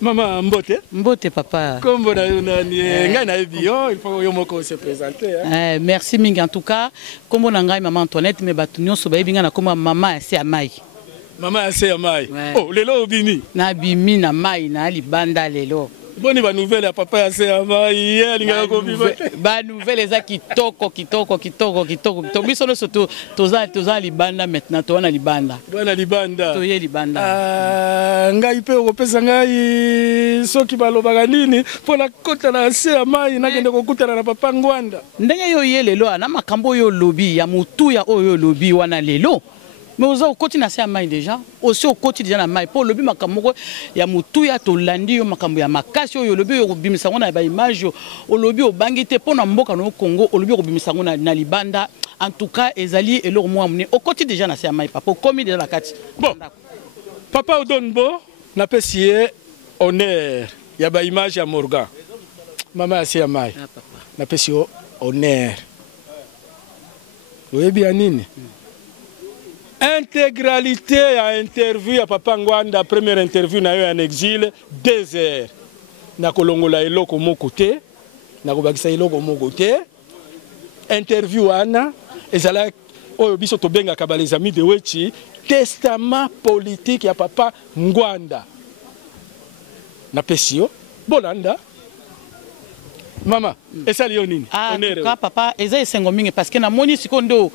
Maman Mbote. Mbote papa. Comme vous avez il faut se présenter. Merci Mingi en tout cas. Comme on a maman Antoinette, mais batunyo so baby ngana comme maman assez amai. Maman assez amai. Oh lelo bimi. Na bimi na mai na libanda lelo. Bonne nouvelle à papa assez amai hier linga ko biba. Ba nouvelle eza kitoko. Biso no surtout toza libanda maintenant to na libanda. Bana libanda. To ye libanda. Ngai pe opesa ngai soki balobaka nini pona kota na assez amai na kende ko kutana na papa Ngwanda. Ndenge yo ye lelo na makambo yo lobi ya mutu ya oyo lobi wana lelo. Mais au quotidien c'est à maille déjà aussi au quotidien la maille pour le but makamoko ya mutu ya to landi yo makambo ya makasi yo lobi yo bimisa ngona ba image yo au lobi o bangite pour na mboka no Congo au lobi o bimisa ngona na libanda en tout cas ezali et leur moi amené au quotidien déjà na c'est à maille papa comme déjà la kati bon papa Odonbo na pesie honneur ya ba image ya Morgan maman c'est à maille na pesie honneur oyebi ya nini. Intégralité à interview à Papa Ngwanda, première interview na yo en exil, 2 heures. Na kolongola eloko moko te, na kobakisa eloko moko te. Interview ana, ezala oyo biso to benga ka les amis de Wechi, testament politique ya Papa Ngwanda. Na pesio, bolanda. Mama, esali yo nini? Ah, en tout cas papa, eza esengo mingi parce que na moni sikondo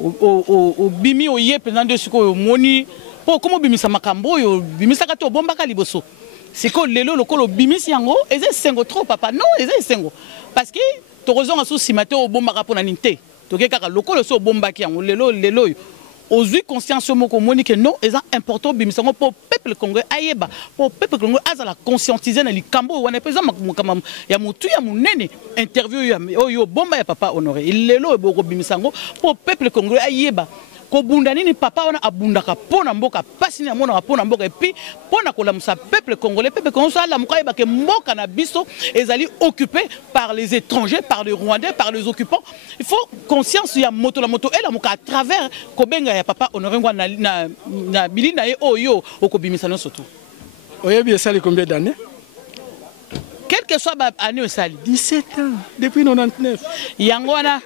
au bimi au yé pendant de ce qu'on moni pour comment bimisa makambo yo bimisa kato bomba kaliboso c'est que lelo lokolo bimisi yango eze sengo trop papa non eze sengo parce que to raison aso simate au bomba kapona ninte to ke kaka lokolo so bomba ki yango lelo aux conscience moko moni que non eza important bimisa ngo pour peuple congolais ayeba pour peuple congolais azala conscientiser na likambo wana pesa makamam ya mutu ya munene interview ya yo bomba ya papa honoré lelo eboko bimisa ngo pour peuple congolais ayeba ko bunda nini papa wana abundaka pona mboka pasi na mona pona mboka et puis pona ko lamusa peuple congolais so la muka yeba ke mboka na biso ezali occupé par les étrangers par les Rwandais par les occupants il faut conscience ya moto la moto et la muka à travers ko benga ya papa honoré ngwa na bilina ye oyo okobimisa no surtout oyebi esali combien d'années quel que soit ba année esali 17 ans depuis 99 yangwana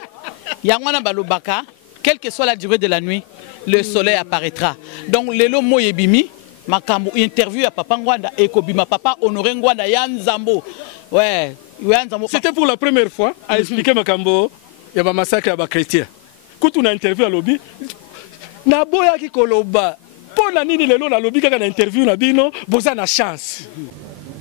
balobaka. Quelle que soit la durée de la nuit, le soleil apparaîtra. Donc, lelo moyebimi, makambo interview à Papa Ngwanda et Kobima Papa Honoré Ngwanda Yanzambo. Ouais, Yanzambo. C'était pour la première fois à expliquer makambo, il y a un massacre à chrétien. Quand on a interviewé à lobby, naboya ki koloba. Pour la nini lelo la lobby quand on a interviewé na bino, boza na chance.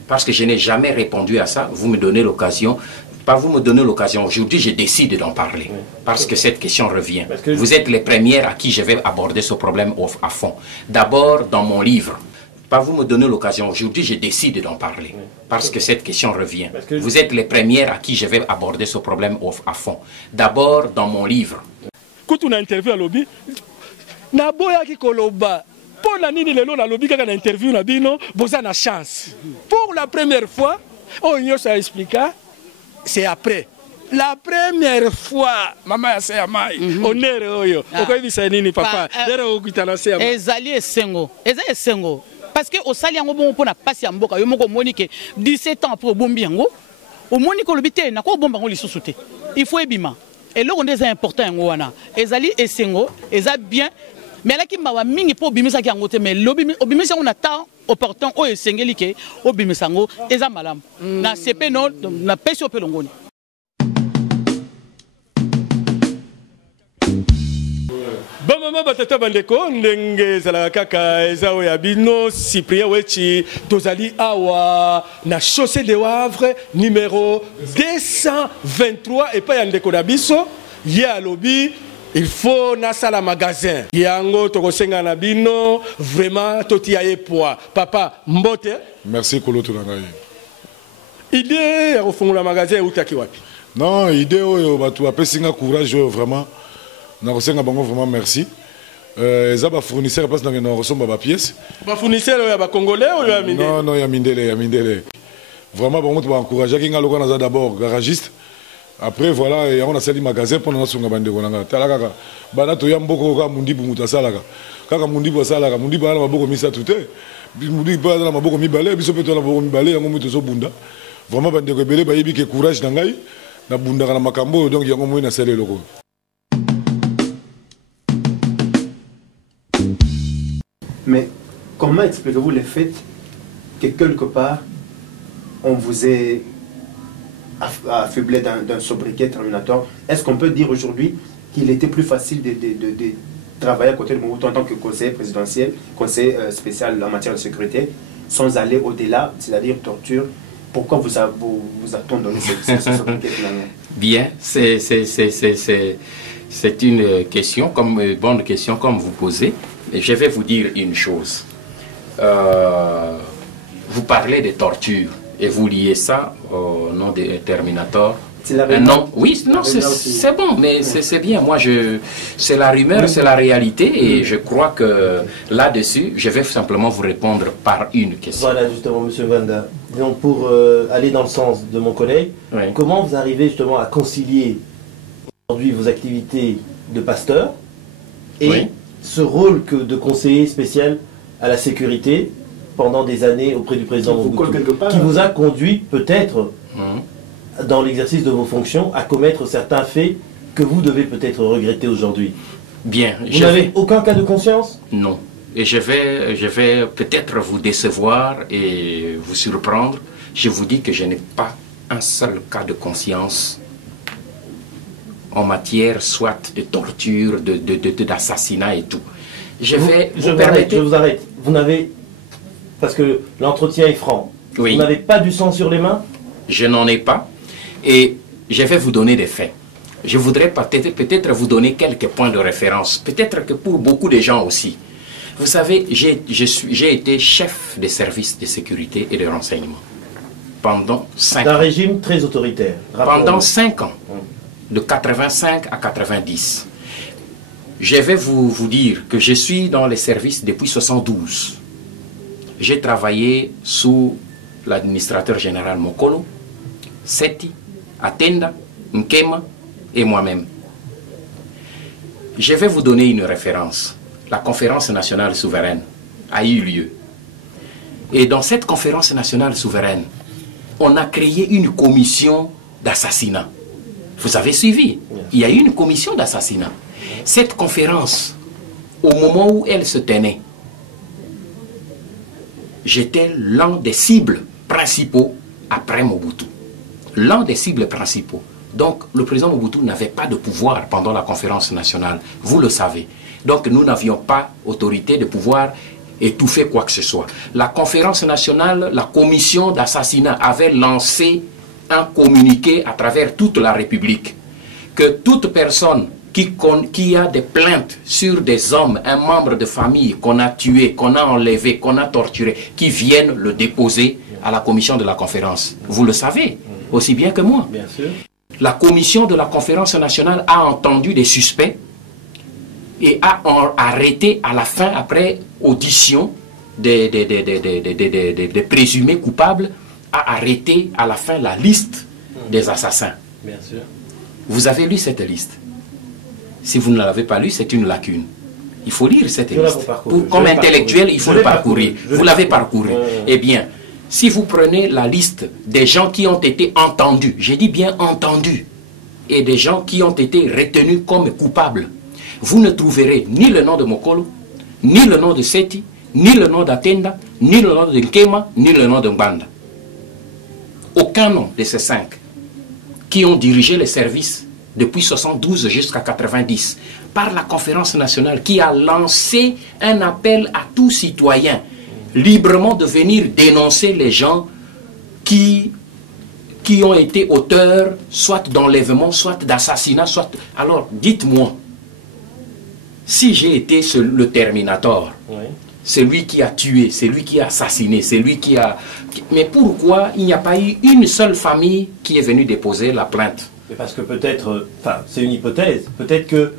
Parce que je n'ai jamais répondu à ça, vous me donnez l'occasion. Pas vous me donnez l'occasion. Aujourd'hui, je décide d'en parler. Parce que cette question revient. Vous êtes les premières à qui je vais aborder ce problème à fond. D'abord, dans mon livre. Pas vous me donnez l'occasion. Aujourd'hui, je décide d'en parler. Parce que cette question revient. Vous êtes les premières à qui je vais aborder ce problème à fond. D'abord, dans mon livre. Quand on a interviewé à lobby, naboya ki koloba. Pour la nini lelo la lobby quand on a interviewé na bino, boza na chance. Pour la première fois, on y a expliqué. C'est après. La première fois, maman c'est amai. Honneur oyo. Okoyi bisanini papa. Dero okitana c'est amai. Ezali esengo. Parce que au sali yango bon pona pasi ya mboka yo moko monique 17 ans après bombi yango. Au monique le bité na ko bomba ngo lisusu te. Il faut ebima. Et là on est important yango wana. Ezali esengo, eza bien. Mais là qui m'a mingi pour bimisa ki yango te mais obimisa on attend opportun o esengeli ke obimisa ngo eza malam. Na CP non na pesi opelongoni. Bon maman batata bandeko ndenge zala kaka ezao ya bino Cyprien Wechi tozali awa na chaussée de Wavre numéro 223 et pas ya ndeko na biso ya lobby. Il faut nasala magasin. Yango tokosenga na bino vraiment toti aye poa. Papa Mbote. Merci Kolo Tunangai. Idée ya kofungola magasin utaki wapi? Non, idée oyo batu apesinga courage vraiment. Na kosenga bango vraiment merci. Eza ba fournisseur parce na resomba ba pièces. Ba fournisseur ya ba congolais ou ya mindele? Non, ya mindele. Vraiment bango to ba encourager kinga lokana za d'abord garagiste. Après, voilà, on a sali magasin pour nous songa bande konanga. Talaka, bana to yamboko ka mundi bu mutasalaka. Kaka mundi bu salaka, mundi ba na maboko misa tuté. Mundi ba na maboko mi balé, biso peto na maboko mi balé, yango muto so bunda. Vraiment bande ko belé ba yebi ke courage na ngai na bunda kana makambo donc yango mo na sali loko. Mais comment expliquez-vous le fait que quelque part on vous ait affublé d'un sobriquet Terminator? Est-ce qu'on peut dire aujourd'hui qu'il était plus facile de travailler à côté de Mobutu en tant que conseiller présidentiel, conseiller spécial en matière de sécurité, sans aller au-delà, c'est-à-dire torture? Pourquoi vous a-t-on donné ce sobriquet finalement? Bien, c'est une question, bonne question comme vous posez. Et je vais vous dire une chose. Vous parlez de torture. Et vous liez ça au nom de Terminator. Non, oui, non, c'est bon, mais c'est bien. Moi, c'est la rumeur, c'est la réalité. Et je crois que là-dessus, je vais simplement vous répondre par une question. Voilà, justement, M. Vanda. Donc, pour aller dans le sens de mon collègue, oui. Comment vous arrivez justement à concilier aujourd'hui vos activités de pasteur et oui. Ce rôle de conseiller spécial à la sécurité pendant des années auprès du président Mobutu, qui vous a conduit peut-être, dans l'exercice de vos fonctions, à commettre certains faits que vous devez peut-être regretter aujourd'hui? Bien. Vous n'avez aucun cas de conscience? Non. Et je vais peut-être vous décevoir et vous surprendre. Je vous dis que je n'ai pas un seul cas de conscience en matière soit de torture, d'assassinat et tout. Je vous arrête. Vous n'avez... Parce que l'entretien est franc. Oui. Vous n'avez pas du sang sur les mains? Je n'en ai pas. Et je vais vous donner des faits. Je voudrais peut-être vous donner quelques points de référence. Peut-être que pour beaucoup de gens aussi. Vous savez, j'ai été chef des services de sécurité et de renseignement. Pendant 5 ans. D'un régime très autoritaire. Pendant 5 ans. De 85 à 90. Je vais vous dire que je suis dans les services depuis 72. J'ai travaillé sous l'administrateur général Mokolo, Seti, Atenda, Nkema et moi-même. Je vais vous donner une référence. La conférence nationale souveraine a eu lieu. Et dans cette conférence nationale souveraine, on a créé une commission d'assassinat. Vous avez suivi, il y a eu une commission d'assassinat. Cette conférence, au moment où elle se tenait, j'étais l'un des cibles principaux après Mobutu. L'un des cibles principaux. Donc, le président Mobutu n'avait pas de pouvoir pendant la conférence nationale. Vous le savez. Donc, nous n'avions pas autorité de pouvoir étouffer quoi que ce soit. La conférence nationale, la commission d'assassinat avait lancé un communiqué à travers toute la République que toute personne qui a des plaintes sur des hommes, un membre de famille qu'on a tué, qu'on a enlevé, qu'on a torturé, qui viennent le déposer à la commission de la conférence. Vous le savez, aussi bien que moi. Bien sûr. La commission de la conférence nationale a entendu des suspects et a arrêté à la fin, après audition des présumés coupables, a arrêté à la fin la liste des assassins. Bien sûr. Vous avez lu cette liste? Si vous ne l'avez pas lu, c'est une lacune. Il faut lire cette liste. Comme intellectuel, il faut le parcourir. Vous l'avez parcouru. Eh bien, si vous prenez la liste des gens qui ont été entendus, j'ai dit bien entendus, et des gens qui ont été retenus comme coupables, vous ne trouverez ni le nom de Mokolo, ni le nom de Seti, ni le nom d'Atenda, ni le nom de Nkema, ni le nom de Mbanda. Aucun nom de ces 5 qui ont dirigé les services depuis 72 jusqu'à 90 par la conférence nationale qui a lancé un appel à tout citoyen librement de venir dénoncer les gens qui ont été auteurs soit d'enlèvement, soit d'assassinat, soit... Alors, dites-moi, si j'ai été le Terminator, oui, celui qui a tué, celui qui a assassiné, celui qui a... Mais pourquoi il n'y a pas eu une seule famille qui est venue déposer la plainte? Parce que peut-être, enfin c'est une hypothèse, peut-être que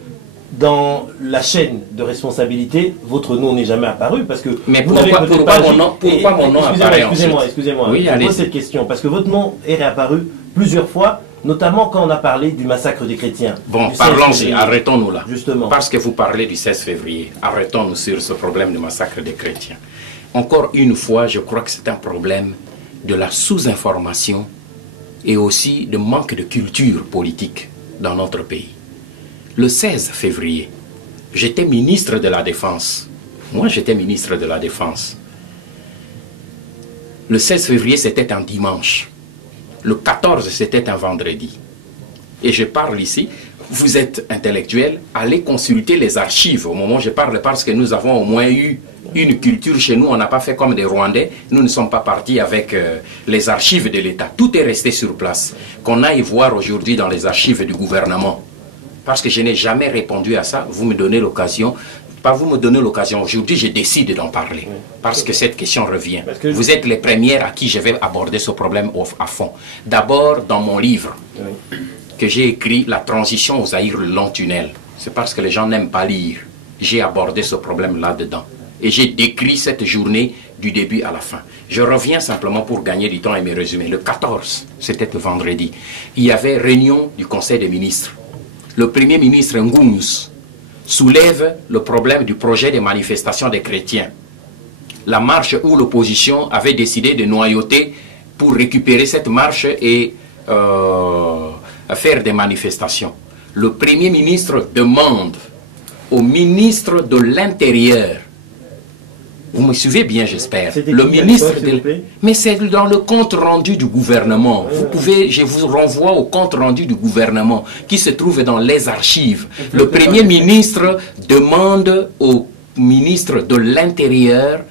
dans la chaîne de responsabilité, votre nom n'est jamais apparu, parce que... Mais pourquoi mon nom apparaît ensuite? Excusez-moi, oui, je pose cette question, parce que votre nom est réapparu plusieurs fois Notamment quand on a parlé du massacre des chrétiens. Bon, parlons-y, arrêtons-nous là. Justement. Parce que vous parlez du 16 février, arrêtons-nous sur ce problème de massacre des chrétiens. Encore une fois, je crois que c'est un problème de la sous-information et aussi de manque de culture politique dans notre pays. Le 16 février, j'étais ministre de la Défense. Moi, j'étais ministre de la Défense. Le 16 février, c'était un dimanche. Le 14, c'était un vendredi. Et je parle ici, vous êtes intellectuel, allez consulter les archives. Au moment où je parle, parce que nous avons au moins eu une culture chez nous, on n'a pas fait comme des Rwandais, nous ne sommes pas partis avec les archives de l'État. Tout est resté sur place. Qu'on aille voir aujourd'hui dans les archives du gouvernement. Parce que je n'ai jamais répondu à ça, vous me donnez l'occasion. Pas vous me donnez l'occasion. Aujourd'hui, je décide d'en parler. Parce que cette question revient. Vous êtes les premières à qui je vais aborder ce problème à fond. D'abord, dans mon livre, que j'ai écrit, La transition aux Zaïre, le long tunnel. C'est parce que les gens n'aiment pas lire. J'ai abordé ce problème là-dedans. Et j'ai décrit cette journée du début à la fin. Je reviens simplement pour gagner du temps et me résumer. Le 14, c'était le vendredi. Il y avait réunion du Conseil des ministres. Le Premier ministre Ngoumous soulève le problème du projet de manifestation des chrétiens. La marche où l'opposition avait décidé de noyauter pour récupérer cette marche et faire des manifestations. Le Premier ministre demande au ministre de l'Intérieur, vous me suivez bien, j'espère, le ministre mais c'est dans le compte rendu du gouvernement. Vous pouvez, je vous renvoie au compte rendu du gouvernement qui se trouve dans les archives. Le Premier ministre demande au ministre de l'Intérieur,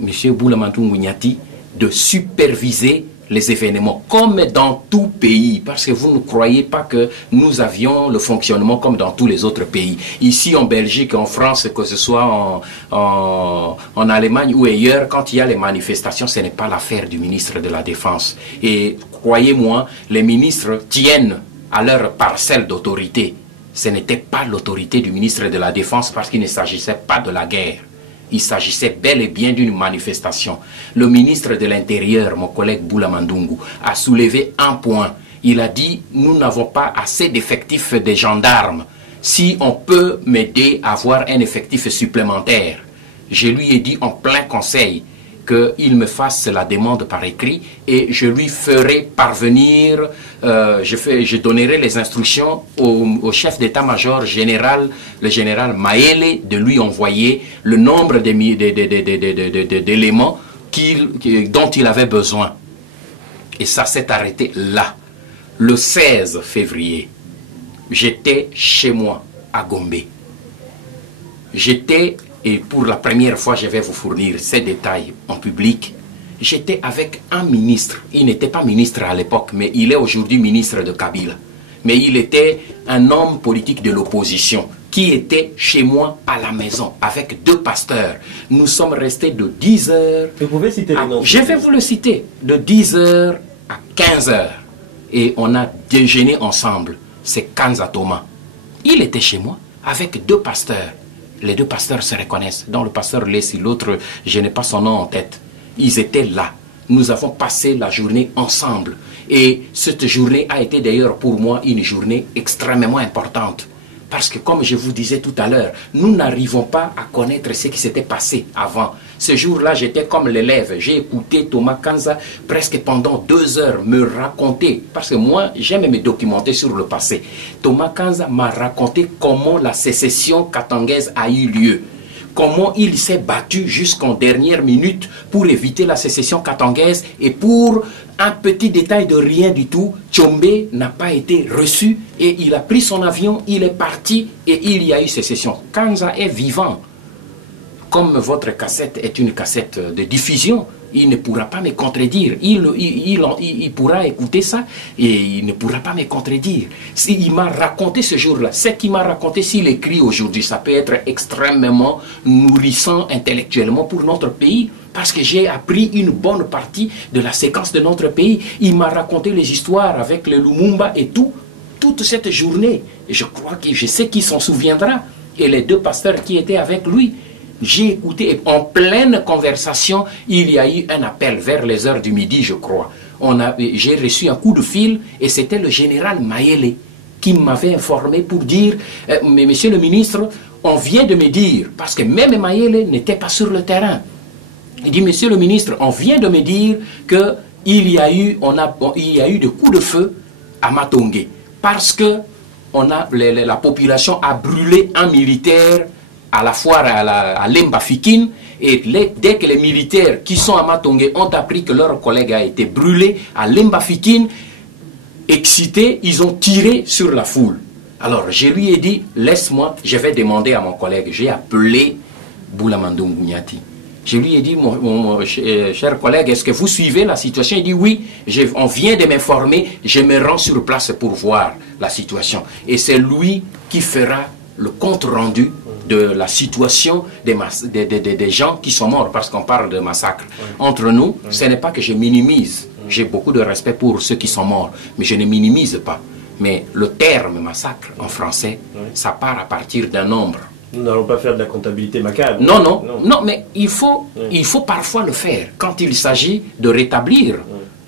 M. Boulamantou Mougnati, de superviser les événements, comme dans tout pays, parce que vous ne croyez pas que nous avions le fonctionnement comme dans tous les autres pays. Ici en Belgique, en France, que ce soit en Allemagne ou ailleurs, quand il y a les manifestations, ce n'est pas l'affaire du ministre de la Défense. Et croyez-moi, les ministres tiennent à leur parcelle d'autorité. Ce n'était pas l'autorité du ministre de la Défense parce qu'il ne s'agissait pas de la guerre. Il s'agissait bel et bien d'une manifestation. Le ministre de l'Intérieur, mon collègue Boulamandungu, a soulevé un point. Il a dit, nous n'avons pas assez d'effectifs de gendarmes. Si on peut m'aider à avoir un effectif supplémentaire, je lui ai dit en plein conseil qu'il me fasse la demande par écrit et je lui ferai parvenir, je donnerai les instructions au chef d'état-major général, le général Maele, de lui envoyer le nombre d'éléments dont il avait besoin. Et ça s'est arrêté là. Le 16 février, j'étais chez moi à Gombe. Et pour la première fois, je vais vous fournir ces détails en public. J'étais avec un ministre. Il n'était pas ministre à l'époque, mais il est aujourd'hui ministre de Kabila. Mais il était un homme politique de l'opposition qui était chez moi à la maison avec deux pasteurs. Nous sommes restés de 10 heures... Vous pouvez citer le nom? Je vais vous le citer. De 10 heures à 15 heures. Et on a déjeuné ensemble. C'est Kanza Thomas. Il était chez moi avec deux pasteurs. Les deux pasteurs se reconnaissent. Dont le pasteur Lessi, l'autre, je n'ai pas son nom en tête. Ils étaient là. Nous avons passé la journée ensemble. Et cette journée a été d'ailleurs pour moi une journée extrêmement importante. Parce que comme je vous disais tout à l'heure, nous n'arrivons pas à connaître ce qui s'était passé avant. Ce jour-là, j'étais comme l'élève. J'ai écouté Thomas Kanza presque pendant 2 heures me raconter. Parce que moi, j'aime me documenter sur le passé. Thomas Kanza m'a raconté comment la sécession katangaise a eu lieu. Comment il s'est battu jusqu'en dernière minute pour éviter la sécession katangaise. Et pour un petit détail de rien du tout, Tchombe n'a pas été reçu et il a pris son avion, il est parti et il y a eu sécession. Kanza est vivant. Comme votre cassette est une cassette de diffusion, il ne pourra pas me contredire. Il pourra écouter ça et il ne pourra pas me contredire. Il m'a raconté ce jour-là. Ce qu'il m'a raconté, s'il écrit aujourd'hui, ça peut être extrêmement nourrissant intellectuellement pour notre pays. Parce que j'ai appris une bonne partie de la séquence de notre pays. Il m'a raconté les histoires avec le Lumumba et tout. Toute cette journée. Et je crois que je sais qui s'en souviendra. Et les deux pasteurs qui étaient avec lui. J'ai écouté, et en pleine conversation, il y a eu un appel vers les heures du midi, je crois. j'ai reçu un coup de fil et c'était le général Mayele qui m'avait informé pour dire mais monsieur le ministre, on vient de me dire, parce que même Mayele n'était pas sur le terrain. Il dit, monsieur le ministre, on vient de me dire qu'il y a eu des coups de feu à Matongé, parce que la population a brûlé un militaire à la foire à Lemba Fikine, et dès que les militaires qui sont à Matongé ont appris que leur collègue a été brûlé à Lemba Fikine, excités, ils ont tiré sur la foule. Alors je lui ai dit, laisse-moi, je vais demander à mon collègue. J'ai appelé Boulamandou Ngounyati. Je lui ai dit, mon cher collègue, est-ce que vous suivez la situation? Il dit oui, on vient de m'informer, je me rends sur place pour voir la situation. Et c'est lui qui fera le compte rendu de la situation des gens qui sont morts, parce qu'on parle de massacre. Entre nous, ce n'est pas que je minimise. J'ai beaucoup de respect pour ceux qui sont morts, mais je ne minimise pas. Mais le terme massacre en français, ça part à partir d'un nombre. Nous n'allons pas faire de la comptabilité macabre. Non, mais il faut parfois le faire quand il s'agit de rétablir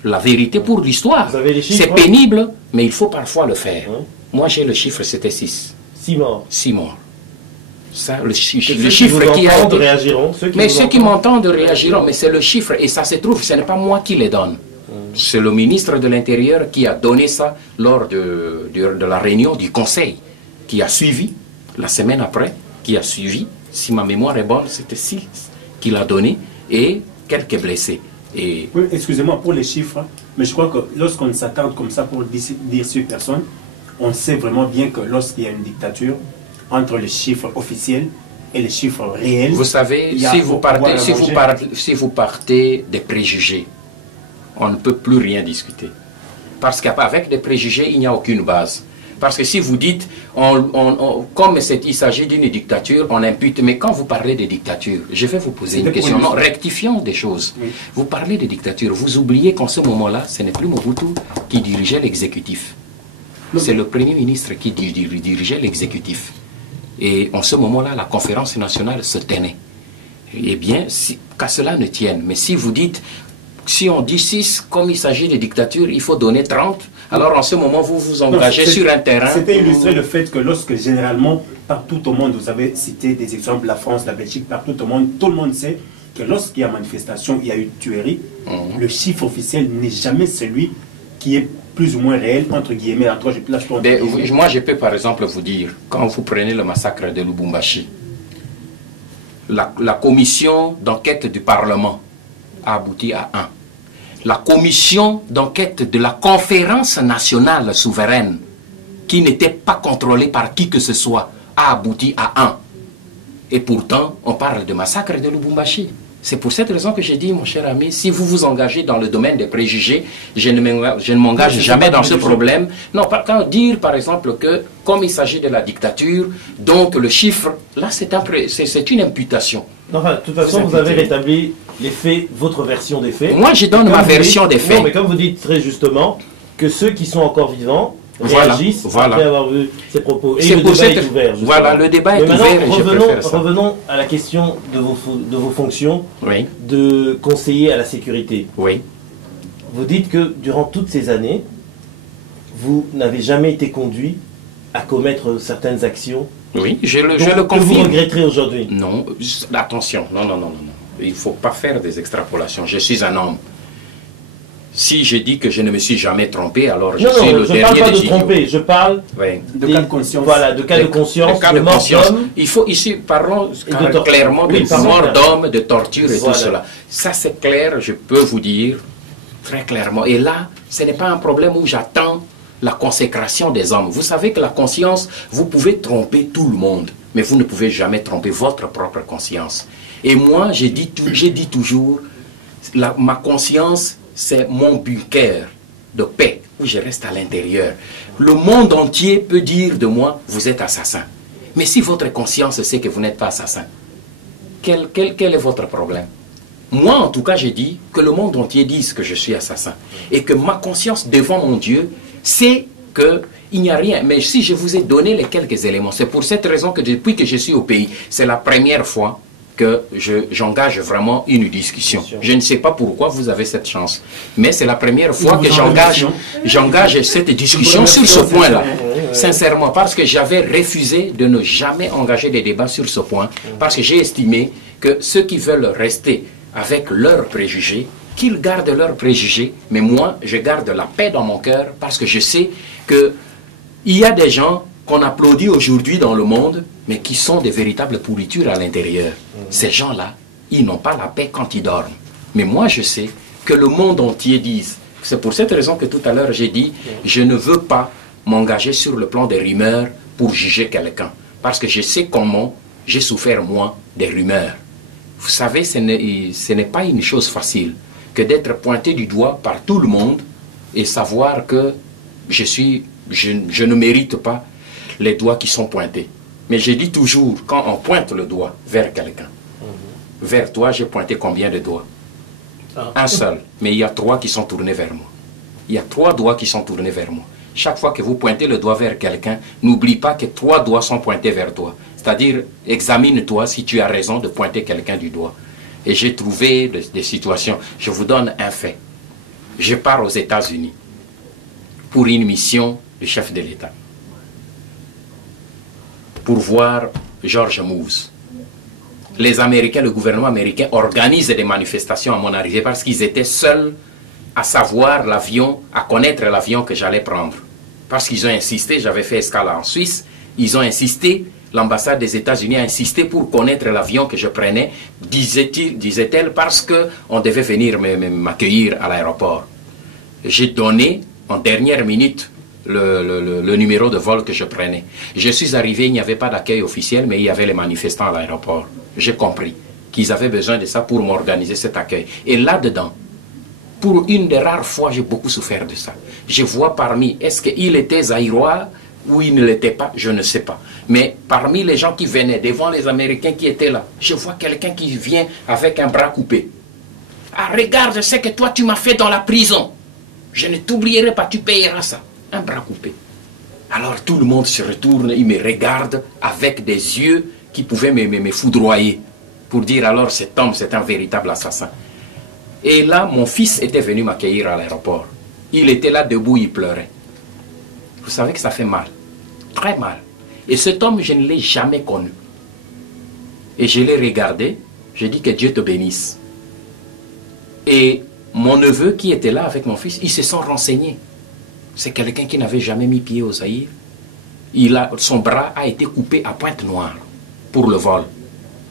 la vérité pour l'histoire. C'est pénible, mais il faut parfois le faire. Moi, j'ai le chiffre, c'était 6. 6 morts. 6 morts. Ça, le chiffre qui a été... réagiront. Ceux qui m'entendent réagiront, mais c'est le chiffre, et ça se trouve, ce n'est pas moi qui les donne. C'est le ministre de l'Intérieur qui a donné ça lors de la réunion du Conseil, qui a suivi, la semaine après, qui a suivi, si ma mémoire est bonne, c'était 6 qu'il a donné, et quelques blessés. Et... Oui, excusez-moi pour les chiffres, mais je crois que lorsqu'on s'attarde comme ça pour dire sur personne, on sait vraiment bien que lorsqu'il y a une dictature, entre les chiffres officiels et les chiffres réels... Vous savez, si vous partez des préjugés, on ne peut plus rien discuter. Parce qu'avec des préjugés, il n'y a aucune base. Parce que si vous dites, comme il s'agit d'une dictature, on impute, mais quand vous parlez de dictature, je vais vous poser une question. Non, rectifions des choses. Oui. Vous parlez de dictature, vous oubliez qu'en ce moment-là, ce n'est plus Mobutu qui dirigeait l'exécutif. C'est le Premier ministre qui dirigeait l'exécutif. Et en ce moment-là, la conférence nationale se tenait. Eh bien, qu'à cela ne tienne. Mais si vous dites... Si on dit 6, comme il s'agit de dictature, il faut donner 30. Alors en ce moment, vous vous engagez sur un terrain. C'était illustré le fait que lorsque généralement, partout au monde, vous avez cité des exemples, la France, la Belgique, partout au monde, tout le monde sait que lorsqu'il y a manifestation, il y a eu tuerie, le chiffre officiel n'est jamais celui qui est plus ou moins réel, entre guillemets. Moi, je peux par exemple vous dire, quand vous prenez le massacre de Lubumbashi, la commission d'enquête du Parlement a abouti à 1. La commission d'enquête de la conférence nationale souveraine, qui n'était pas contrôlée par qui que ce soit, a abouti à 1. Et pourtant, on parle de massacre de Lubumbashi. C'est pour cette raison que j'ai dit, mon cher ami, si vous vous engagez dans le domaine des préjugés, je ne m'engage jamais dans ce problème. Non, quand dire par exemple que, comme il s'agit de la dictature, donc le chiffre, là c'est une imputation. Enfin, de toute façon, vous avez rétabli les faits, votre version des faits. Moi, je donne ma version des faits. Non, mais comme vous dites très justement, que ceux qui sont encore vivants réagissent après avoir vu ces propos. Et le débat est ouvert. Justement. Voilà, le débat est ouvert et je préfère ça. Revenons à la question de vos fonctions de conseiller à la sécurité. Oui. Vous dites que durant toutes ces années, vous n'avez jamais été conduit à commettre certaines actions. Oui, je le confirme. Que vous regretterez aujourd'hui? Non, attention, non. Il ne faut pas faire des extrapolations. Je suis un homme. Si je dis que je ne me suis jamais trompé, alors je suis le dernier des idiots. Je ne parle pas de tromper, je parle de cas de conscience. Voilà, de cas de conscience, de mort d'homme. Il faut ici, parlons clairement de mort d'homme, de torture et tout cela. Ça c'est clair, je peux vous dire très clairement. Et là, ce n'est pas un problème où j'attends la consécration des hommes. Vous savez que la conscience, vous pouvez tromper tout le monde, mais vous ne pouvez jamais tromper votre propre conscience. Et moi, j'ai dit toujours, ma conscience, c'est mon bunker de paix, où je reste à l'intérieur. Le monde entier peut dire de moi, vous êtes assassin. Mais si votre conscience sait que vous n'êtes pas assassin, quel est votre problème? Moi, en tout cas, j'ai dit que le monde entier dise que je suis assassin. Et que ma conscience devant mon Dieu, c'est qu'il n'y a rien. Mais si je vous ai donné les quelques éléments, c'est pour cette raison que depuis que je suis au pays, c'est la première fois que j'engage vraiment une discussion. Je ne sais pas pourquoi vous avez cette chance, mais c'est la première fois que j'engage cette discussion sur ce point-là. Sincèrement, parce que j'avais refusé de ne jamais engager des débats sur ce point, parce que j'ai estimé que ceux qui veulent rester avec leurs préjugés, qu'ils gardent leurs préjugés, mais moi, je garde la paix dans mon cœur, parce que je sais qu'il y a des gens qu'on applaudit aujourd'hui dans le monde, mais qui sont des véritables pourritures à l'intérieur. Ces gens-là, ils n'ont pas la paix quand ils dorment. Mais moi, je sais que le monde entier dise. C'est pour cette raison que tout à l'heure, j'ai dit, je ne veux pas m'engager sur le plan des rumeurs pour juger quelqu'un. Parce que je sais comment j'ai souffert, moi, des rumeurs. Vous savez, ce n'est pas une chose facile que d'être pointé du doigt par tout le monde et savoir que je ne mérite pas les doigts qui sont pointés. Mais je dis toujours, quand on pointe le doigt vers quelqu'un, vers toi, j'ai pointé combien de doigts? Un seul. Mais il y a 3 qui sont tournés vers moi. Il y a 3 doigts qui sont tournés vers moi. Chaque fois que vous pointez le doigt vers quelqu'un, n'oublie pas que 3 doigts sont pointés vers toi. C'est-à-dire, examine-toi si tu as raison de pointer quelqu'un du doigt. Et j'ai trouvé des situations. Je vous donne un fait. Je pars aux États-Unis pour une mission du chef de l'État, pour voir George Moose. Les Américains, le gouvernement américain organise des manifestations à mon arrivée parce qu'ils étaient seuls à savoir l'avion, à connaître l'avion que j'allais prendre. Parce qu'ils ont insisté, j'avais fait escale en Suisse, ils ont insisté, l'ambassade des États-Unis a insisté pour connaître l'avion que je prenais, disait-elle, parce qu'on devait venir m'accueillir à l'aéroport. J'ai donné en dernière minute le numéro de vol que je prenais. Je suis arrivé, il n'y avait pas d'accueil officiel, mais il y avait les manifestants à l'aéroport. J'ai compris qu'ils avaient besoin de ça pour m'organiser cet accueil. Et là-dedans, pour une des rares fois, j'ai beaucoup souffert de ça. Je vois parmi, est-ce qu'il était zaïrois ou il ne l'était pas, je ne sais pas. Mais parmi les gens qui venaient, devant les Américains qui étaient là, je vois quelqu'un qui vient avec un bras coupé. Ah, regarde ce que toi tu m'as fait dans la prison. Je ne t'oublierai pas, tu payeras ça. Un bras coupé. Alors tout le monde se retourne, il me regarde avec des yeux qui pouvaient me foudroyer. Pour dire alors cet homme c'est un véritable assassin. Et là mon fils était venu m'accueillir à l'aéroport. Il était là debout, il pleurait. Vous savez que ça fait mal. Très mal. Et cet homme je ne l'ai jamais connu. Et je l'ai regardé, j'ai dit que Dieu te bénisse. Et mon neveu qui était là avec mon fils, ils se sont renseignés. C'est quelqu'un qui n'avait jamais mis pied au Zaïre. Son bras a été coupé à Pointe-Noire pour le vol.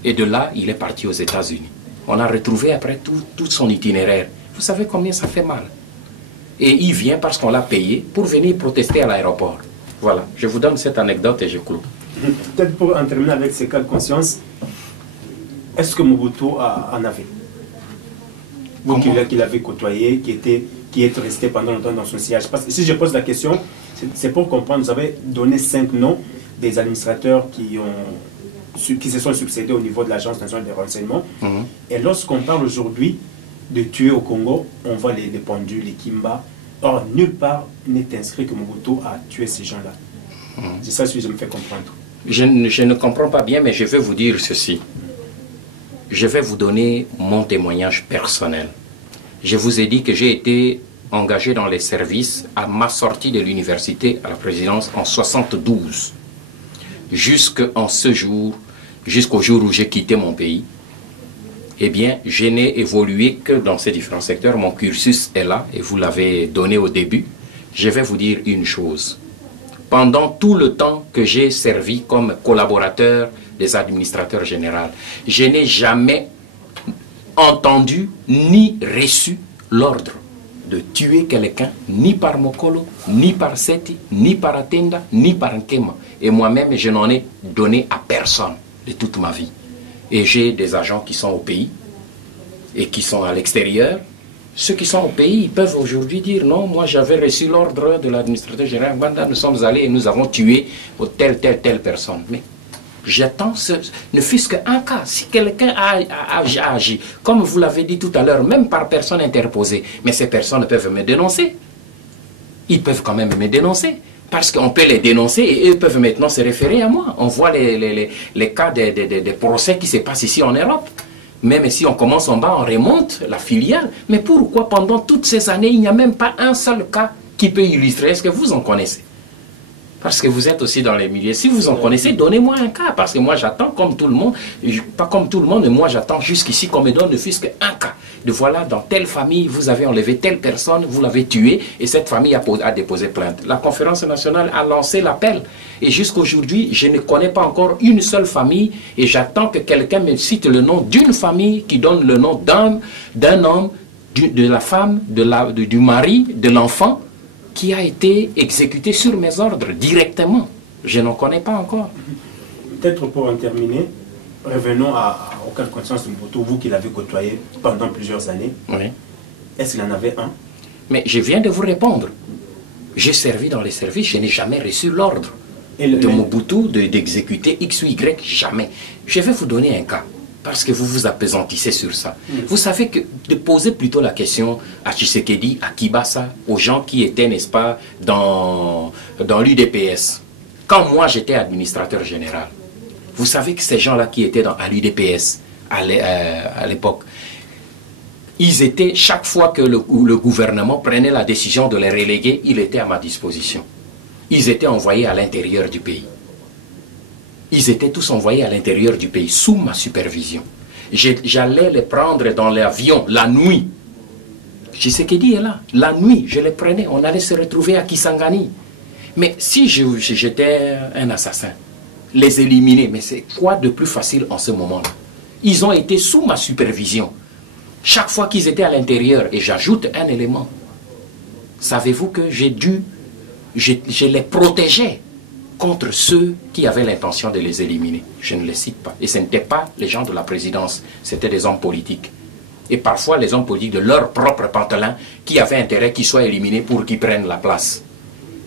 Et de là, il est parti aux États-Unis. On a retrouvé après tout son itinéraire. Vous savez combien ça fait mal. Et il vient parce qu'on l'a payé pour venir protester à l'aéroport. Voilà, je vous donne cette anecdote et je clôt. Peut-être pour en terminer avec ces cas de conscience, est-ce que Mobutu en avait? Vous qui l'avez côtoyé, qui est resté pendant longtemps dans son siège. Parce que si je pose la question, c'est pour comprendre. Vous avez donné 5 noms des administrateurs qui se sont succédés au niveau de l'Agence nationale des renseignements. Et lorsqu'on parle aujourd'hui de tuer au Congo, on voit les pendus, les Kimba. Or, nulle part n'est inscrit que Mobutu a tué ces gens-là. C'est ça que je me fais comprendre. Je ne comprends pas bien, mais je vais vous dire ceci. Je vais vous donner mon témoignage personnel. Je vous ai dit que j'ai été engagé dans les services à ma sortie de l'université à la présidence en 72. Jusqu'au jour où j'ai quitté mon pays, eh bien, je n'ai évolué que dans ces différents secteurs. Mon cursus est là et vous l'avez donné au début. Je vais vous dire une chose. Pendant tout le temps que j'ai servi comme collaborateur des administrateurs généraux, je n'ai jamais entendu ni reçu l'ordre de tuer quelqu'un, ni par Mokolo, ni par Seti, ni par Atenda, ni par Nkema. Et moi-même, je n'en ai donné à personne de toute ma vie. Et j'ai des agents qui sont au pays et qui sont à l'extérieur. Ceux qui sont au pays, ils peuvent aujourd'hui dire non, moi j'avais reçu l'ordre de l'administrateur général Banda, nous sommes allés et nous avons tué telle personne. Mais j'attends, ne fût-ce qu'un cas, si quelqu'un a agi, comme vous l'avez dit tout à l'heure, même par personne interposée, mais ces personnes peuvent me dénoncer. Ils peuvent quand même me dénoncer. Parce qu'on peut les dénoncer et eux peuvent maintenant se référer à moi. On voit les cas des procès qui se passent ici en Europe. Même si on commence en bas, on remonte la filiale. Mais pourquoi pendant toutes ces années, il n'y a même pas un seul cas qui peut illustrer? Est-ce que vous en connaissez? Parce que vous êtes aussi dans les milieux. Si vous en connaissez, donnez-moi un cas. Parce que moi, j'attends comme tout le monde. Pas comme tout le monde, mais moi, j'attends jusqu'ici qu'on me donne ne fût-ce qu'un cas. De voilà, dans telle famille, vous avez enlevé telle personne, vous l'avez tué, et cette famille a déposé plainte. La conférence nationale a lancé l'appel. Et jusqu'aujourd'hui, je ne connais pas encore une seule famille, et j'attends que quelqu'un me cite le nom d'une famille qui donne le nom d'un homme, de la femme, du mari, de l'enfant, qui a été exécuté sur mes ordres directement. Je n'en connais pas encore. Peut-être pour en terminer, revenons au cas de conscience de Mobutu, vous qui l'avez côtoyé pendant plusieurs années. Oui. Est-ce qu'il en avait un? Mais je viens de vous répondre. J'ai servi dans les services, je n'ai jamais reçu l'ordre de Mobutu d'exécuter X ou Y, jamais. Je vais vous donner un cas, parce que vous vous appesantissez sur ça. Vous savez que de poser plutôt la question à Tshisekedi, à Kibasa, aux gens qui étaient, n'est-ce pas, dans l'UDPS. Quand moi j'étais administrateur général, vous savez que ces gens-là qui étaient à l'UDPS à l'époque, ils étaient, chaque fois que le gouvernement prenait la décision de les reléguer, ils étaient à ma disposition. Ils étaient envoyés à l'intérieur du pays. Ils étaient tous envoyés à l'intérieur du pays, sous ma supervision. J'allais les prendre dans l'avion, la nuit. Tshisekedi est là. La nuit, je les prenais. On allait se retrouver à Kisangani. Mais si j'étais un assassin, les éliminer, mais c'est quoi de plus facile en ce moment-là? Ils ont été sous ma supervision. Chaque fois qu'ils étaient à l'intérieur, et j'ajoute un élément. Savez-vous que je les protégeais contre ceux qui avaient l'intention de les éliminer. Je ne les cite pas. Et ce n'étaient pas les gens de la présidence, c'était des hommes politiques. Et parfois les hommes politiques de leur propre pantalon qui avaient intérêt qu'ils soient éliminés pour qu'ils prennent la place.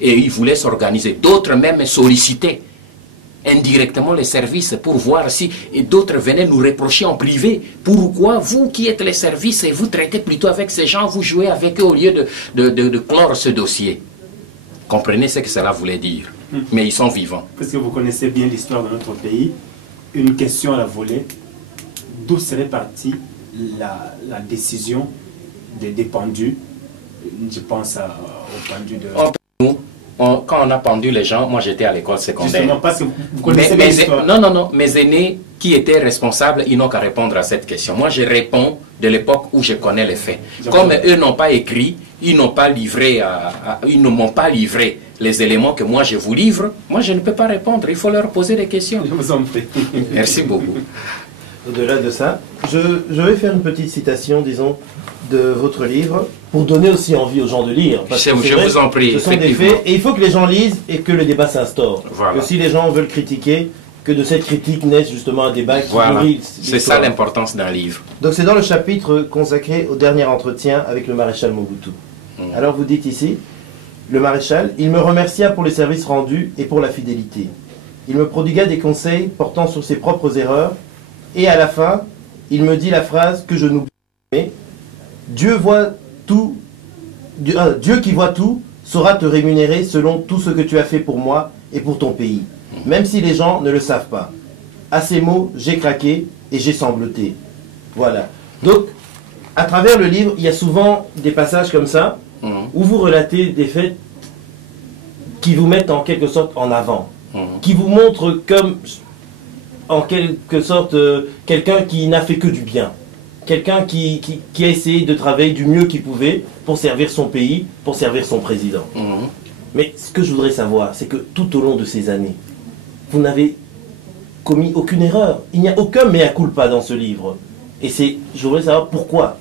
Et ils voulaient s'organiser. D'autres même sollicitaient indirectement les services pour voir si... Et d'autres venaient nous reprocher en privé. Pourquoi vous qui êtes les services et vous traitez plutôt avec ces gens, vous jouez avec eux au lieu de clore ce dossier? Comprenez ce que cela voulait dire. Mais ils sont vivants. Parce que vous connaissez bien l'histoire de notre pays, une question à la volée, d'où serait partie la décision des pendus? Je pense aux pendus de... Quand on a pendu les gens, moi j'étais à l'école secondaire. Justement, parce que vous connaissez bien l'histoire. Non, mes aînés qui étaient responsables, ils n'ont qu'à répondre à cette question. Moi je réponds de l'époque où je connais les faits. Comme eux n'ont pas écrit, ils n'ont pas livré, ils ne m'ont pas livré les éléments que moi je vous livre, moi je ne peux pas répondre. Il faut leur poser des questions. Je vous en prie. Merci beaucoup. Au-delà de ça, je vais faire une petite citation, disons, de votre livre, pour donner aussi envie aux gens de lire. Parce que je vous en prie. Ce sont des faits, et il faut que les gens lisent et que le débat s'instaure. Voilà. Que si les gens veulent critiquer, que de cette critique naisse justement un débat qui nourrit. C'est ça l'importance d'un livre. Donc c'est dans le chapitre consacré au dernier entretien avec le maréchal Mobutu. Alors vous dites ici, le maréchal, il me remercia pour les services rendus et pour la fidélité. Il me prodigua des conseils portant sur ses propres erreurs, et à la fin, il me dit la phrase que je n'oublie jamais. Dieu voit tout, Dieu qui voit tout saura te rémunérer selon tout ce que tu as fait pour moi et pour ton pays, même si les gens ne le savent pas. À ces mots, j'ai craqué et j'ai sangloté. Voilà. Donc, à travers le livre, il y a souvent des passages comme ça, où vous relatez des faits qui vous mettent en quelque sorte en avant, qui vous montrent comme, en quelque sorte, quelqu'un qui n'a fait que du bien. Quelqu'un qui a essayé de travailler du mieux qu'il pouvait pour servir son pays, pour servir son président. Mais ce que je voudrais savoir, c'est que tout au long de ces années, vous n'avez commis aucune erreur. Il n'y a aucun mea culpa dans ce livre. Et je voudrais savoir pourquoi.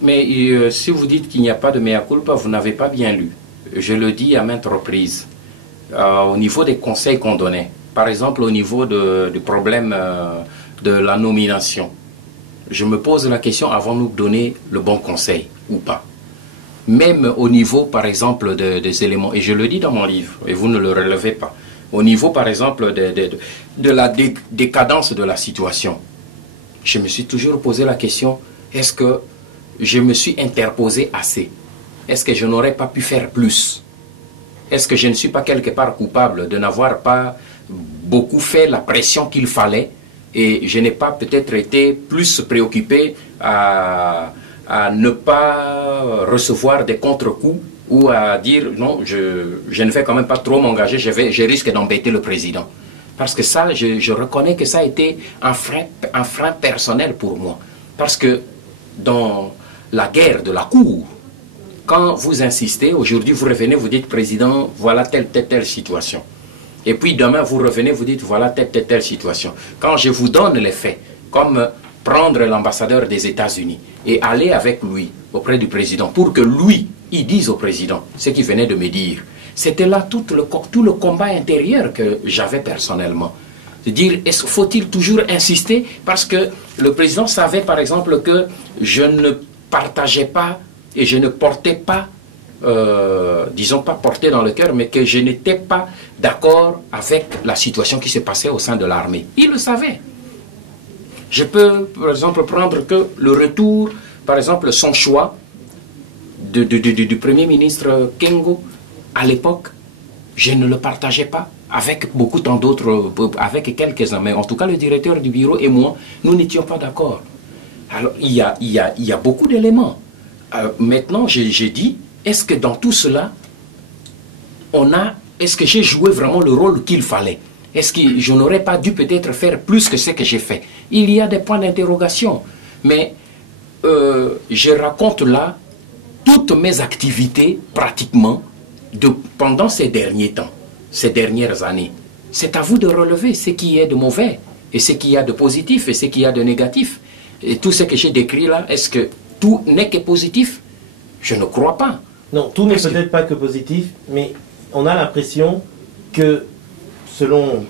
Mais si vous dites qu'il n'y a pas de mea culpa, vous n'avez pas bien lu. Je le dis à maintes reprises. Au niveau des conseils qu'on donnait, par exemple au niveau du problème de la nomination, je me pose la question, avons-nous donné le bon conseil ou pas? Même au niveau, par exemple, des éléments, et je le dis dans mon livre, et vous ne le relevez pas, au niveau, par exemple, de la décadence de la situation, je me suis toujours posé la question, est-ce que je me suis interposé assez? Est-ce que je n'aurais pas pu faire plus? est-ce que je ne suis pas quelque part coupable de n'avoir pas beaucoup fait la pression qu'il fallait et je n'ai pas peut-être été plus préoccupé à ne pas recevoir des contre-coups ou à dire non, je ne vais quand même pas trop m'engager, je risque d'embêter le président. Parce que ça, je reconnais que ça a été un frein personnel pour moi. Parce que dans la guerre de la cour, quand vous insistez, aujourd'hui vous revenez, vous dites président, voilà telle situation. Et puis demain vous revenez, vous dites voilà telle situation. Quand je vous donne les faits, comme prendre l'ambassadeur des États-Unis et aller avec lui auprès du président pour que lui, il dise au président ce qu'il venait de me dire. C'était là tout le combat intérieur que j'avais personnellement. De dire, faut-il toujours insister? Parce que le président savait par exemple que je ne partageais pas et je ne portais pas, disons pas porté dans le cœur, mais que je n'étais pas d'accord avec la situation qui se passait au sein de l'armée. Il le savait. Je peux par exemple prendre que le retour, par exemple son choix du Premier ministre Kengo, à l'époque, je ne le partageais pas avec beaucoup tant d'autres, avec quelques-uns, mais en tout cas le directeur du bureau et moi, nous n'étions pas d'accord. Alors il y a beaucoup d'éléments. Maintenant, j'ai dit, est-ce que dans tout cela, est-ce que j'ai joué vraiment le rôle qu'il fallait? Est-ce que je n'aurais pas dû peut-être faire plus que ce que j'ai fait? Il y a des points d'interrogation, mais je raconte là toutes mes activités pratiquement pendant ces derniers temps, ces dernières années. C'est à vous de relever ce qui est de mauvais et ce qu'il y a de positif et ce qu'il y a de négatif. Et tout ce que j'ai décrit là, est-ce que tout n'est que positif? Je ne crois pas. Non, tout n'est peut-être pas que positif, mais on a l'impression que, selon,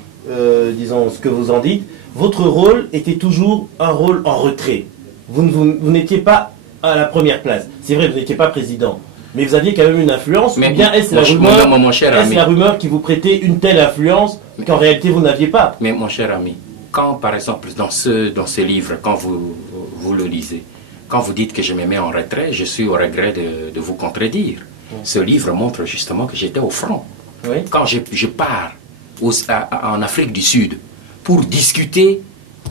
disons, ce que vous en dites, votre rôle était toujours un rôle en retrait. Vous n'étiez pas à la première place. C'est vrai, vous n'étiez pas président, mais vous aviez quand même une influence. Mais bien est-ce la rumeur qui vous prêtait une telle influence qu'en réalité vous n'aviez pas? Mais mon cher ami, quand par exemple dans ce livre, quand vous le lisez, quand vous dites que je me mets en retrait, je suis au regret de vous contredire. Ce livre montre justement que j'étais au front. Oui. Quand je pars en Afrique du Sud pour discuter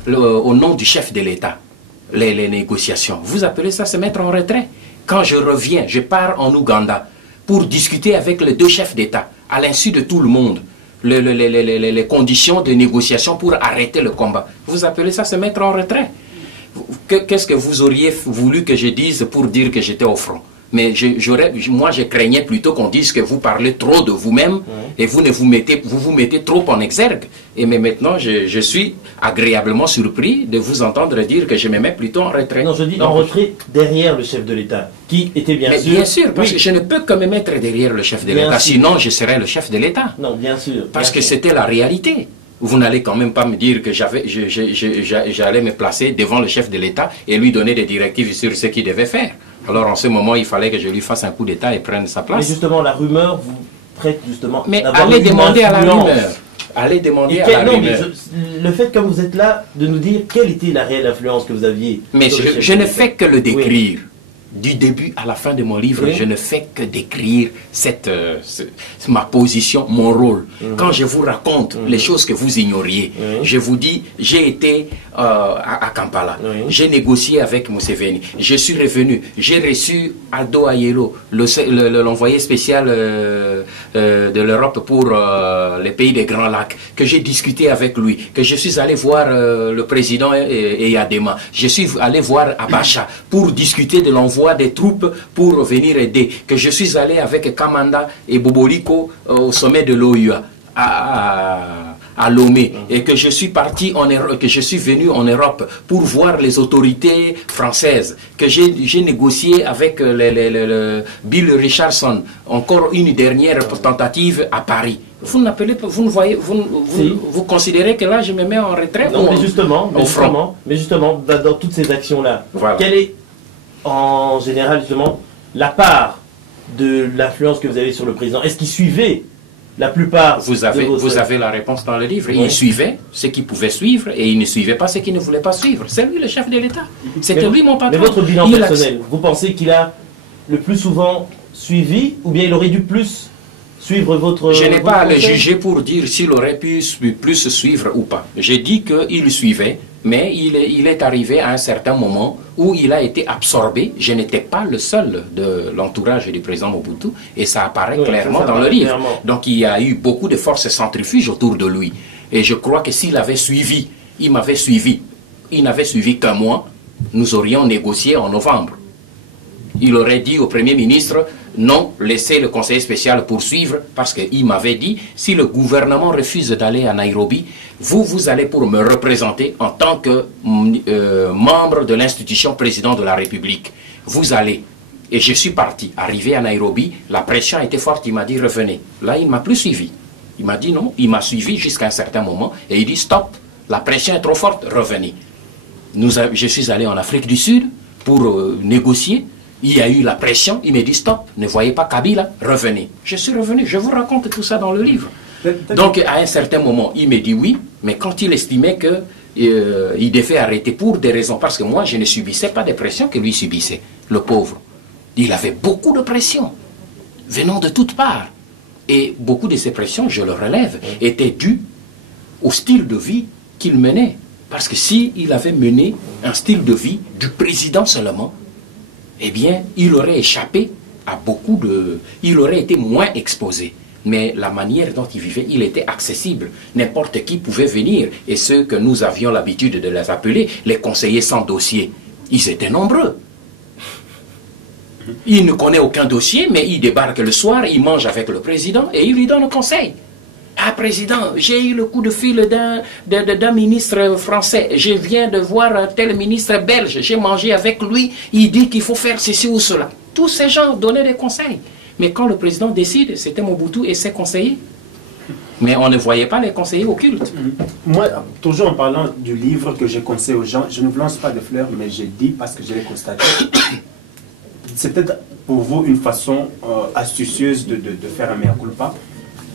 au nom du chef de l'État, les négociations, vous appelez ça se mettre en retrait? Quand je reviens, je pars en Ouganda pour discuter avec les deux chefs d'État, à l'insu de tout le monde, les conditions de négociation pour arrêter le combat. Vous appelez ça se mettre en retrait? Qu'est-ce que vous auriez voulu que je dise pour dire que j'étais au front? Mais moi, je craignais plutôt qu'on dise que vous parlez trop de vous-même et vous vous mettez trop en exergue. Mais maintenant, je suis agréablement surpris de vous entendre dire que je me mets plutôt en retrait. Non, je dis en retrait derrière le chef de l'État, qui était bien sûr... Bien sûr, parce que je ne peux que me mettre derrière le chef de l'État, sinon je serais le chef de l'État. Non, bien sûr. Parce que c'était la réalité. Vous n'allez quand même pas me dire que j'allais me placer devant le chef de l'État et lui donner des directives sur ce qu'il devait faire. Alors en ce moment, il fallait que je lui fasse un coup d'État et prenne sa place. Mais justement, la rumeur vous prête justement... Mais allez demander à la rumeur. Allez demander à la rumeur. Le fait, comme vous êtes là, de nous dire quelle était la réelle influence que vous aviez... Mais je ne fais que le décrire. Du début à la fin de mon livre, je ne fais que décrire ma position, mon rôle. Quand je vous raconte les choses que vous ignoriez, je vous dis, j'ai été à Kampala, j'ai négocié avec Museveni, je suis revenu, j'ai reçu Aldo Ayelo, l'envoyé spécial de l'Europe pour les pays des Grands Lacs, que j'ai discuté avec lui, que je suis allé voir le président Eyadema, je suis allé voir Abacha pour discuter de l'envoi des troupes pour venir aider, que je suis allé avec Kamanda et Boboliko au sommet de l'OUA à Lomé, et que je suis parti que je suis venu en Europe pour voir les autorités françaises, que j'ai négocié avec Bill Richardson, encore une dernière tentative à Paris. Vous n'appelez pas, vous ne voyez, vous considérez que là je me mets en retrait? Non, mais justement, dans toutes ces actions-là, quelle est en général justement la part de l'influence que vous avez sur le président? Est-ce qu'il suivait la plupart vous avez la réponse dans le livre. Il suivait ce qu'il pouvait suivre et il ne suivait pas ce qu'il ne voulait pas suivre. C'est lui le chef de l'État. C'était lui mon patron. Mais votre bilan personnel, vous pensez qu'il a le plus souvent suivi ou bien il aurait dû plus suivre votre... Je n'ai votre pas à le conseil? juger pour dire s'il aurait pu plus suivre ou pas. J'ai dit qu'il suivait, mais il est arrivé à un certain moment où il a été absorbé. Je n'étais pas le seul de l'entourage du président Mobutu, et ça apparaît clairement dans le livre. Clairement. Donc il y a eu beaucoup de forces centrifuges autour de lui. Et je crois que s'il avait suivi, il m'avait suivi, il n'avait suivi qu'un mois, nous aurions négocié en novembre. Il aurait dit au Premier ministre, non, laissez le conseiller spécial poursuivre, parce qu'il m'avait dit, si le gouvernement refuse d'aller à Nairobi, vous allez pour me représenter en tant que membre de l'institution président de la République. Vous allez. Et je suis parti. Arrivé à Nairobi, la pression était forte, il m'a dit, revenez. Là, il ne m'a plus suivi. Il m'a dit non, il m'a suivi jusqu'à un certain moment, et il dit, stop, la pression est trop forte, revenez. Je suis allé en Afrique du Sud pour négocier. Il y a eu la pression, il m'a dit stop, ne voyez pas Kabila, revenez. Je suis revenu, je vous raconte tout ça dans le livre. Donc à un certain moment, il m'a dit oui, mais quand il estimait qu'il devait arrêter pour des raisons, parce que moi je ne subissais pas des pressions que lui subissait, le pauvre. Il avait beaucoup de pressions, venant de toutes parts. Et beaucoup de ces pressions, je le relève, étaient dues au style de vie qu'il menait. Parce que s'il avait mené un style de vie du président seulement, eh bien, il aurait échappé à beaucoup de... Il aurait été moins exposé. Mais la manière dont il vivait, il était accessible. N'importe qui pouvait venir. Et ceux que nous avions l'habitude de les appeler, les conseillers sans dossier, ils étaient nombreux. Il ne connaît aucun dossier, mais il débarque le soir, il mange avec le président et il lui donne un conseil. Ah, président, j'ai eu le coup de fil d'un ministre français. Je viens de voir un tel ministre belge. J'ai mangé avec lui. Il dit qu'il faut faire ceci ou cela. Tous ces gens donnaient des conseils. Mais quand le président décide, c'était Mobutu et ses conseillers. Mais on ne voyait pas les conseillers occultes. Moi, toujours en parlant du livre que j'ai conseillé aux gens, je ne vous lance pas de fleurs, mais j'ai dit parce que je l'ai constaté. C'est peut-être pour vous une façon astucieuse de faire un mea culpa.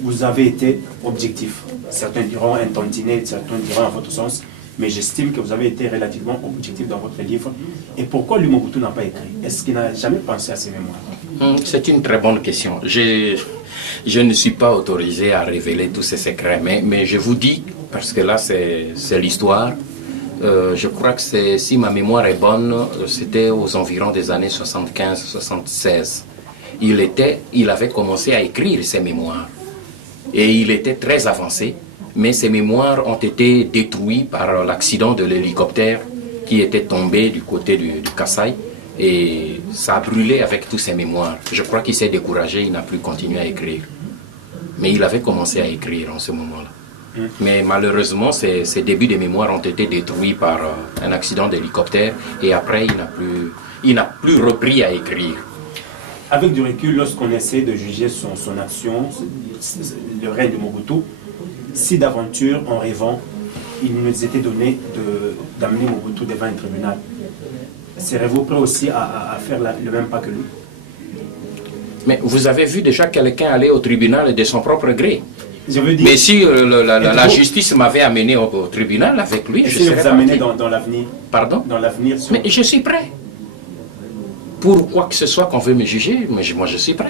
Vous avez été objectif. Certains diront intantiné, certains diront à votre sens, mais j'estime que vous avez été relativement objectif dans votre livre. Et pourquoi lui, Mobutu n'a pas écrit? Est-ce qu'il n'a jamais pensé à ses mémoires? C'est une très bonne question. Je ne suis pas autorisé à révéler tous ces secrets, mais je vous dis, parce que là c'est l'histoire, je crois que si ma mémoire est bonne, c'était aux environs des années 75-76. Il avait commencé à écrire ses mémoires. Et il était très avancé, mais ses mémoires ont été détruites par l'accident de l'hélicoptère qui était tombé du côté du Kasaï, et ça a brûlé avec tous ses mémoires. Je crois qu'il s'est découragé, il n'a plus continué à écrire. Mais il avait commencé à écrire en ce moment-là. Mais malheureusement, ses débuts de mémoire ont été détruits par un accident d'hélicoptère, et après il n'a plus repris à écrire. Avec du recul, lorsqu'on essaie de juger son action, le règne de Mobutu, si d'aventure, en rêvant, il nous était donné d'amener Mobutu devant un tribunal, serez-vous prêt aussi à faire le même pas que lui? Mais vous avez vu déjà quelqu'un aller au tribunal de son propre gré? Je veux dire, mais si la justice m'avait amené au tribunal avec lui, je serais vous amener dans l'avenir? Pardon? Dans l'avenir. Mais je suis prêt. Pour quoi que ce soit qu'on veut me juger, moi je suis prêt.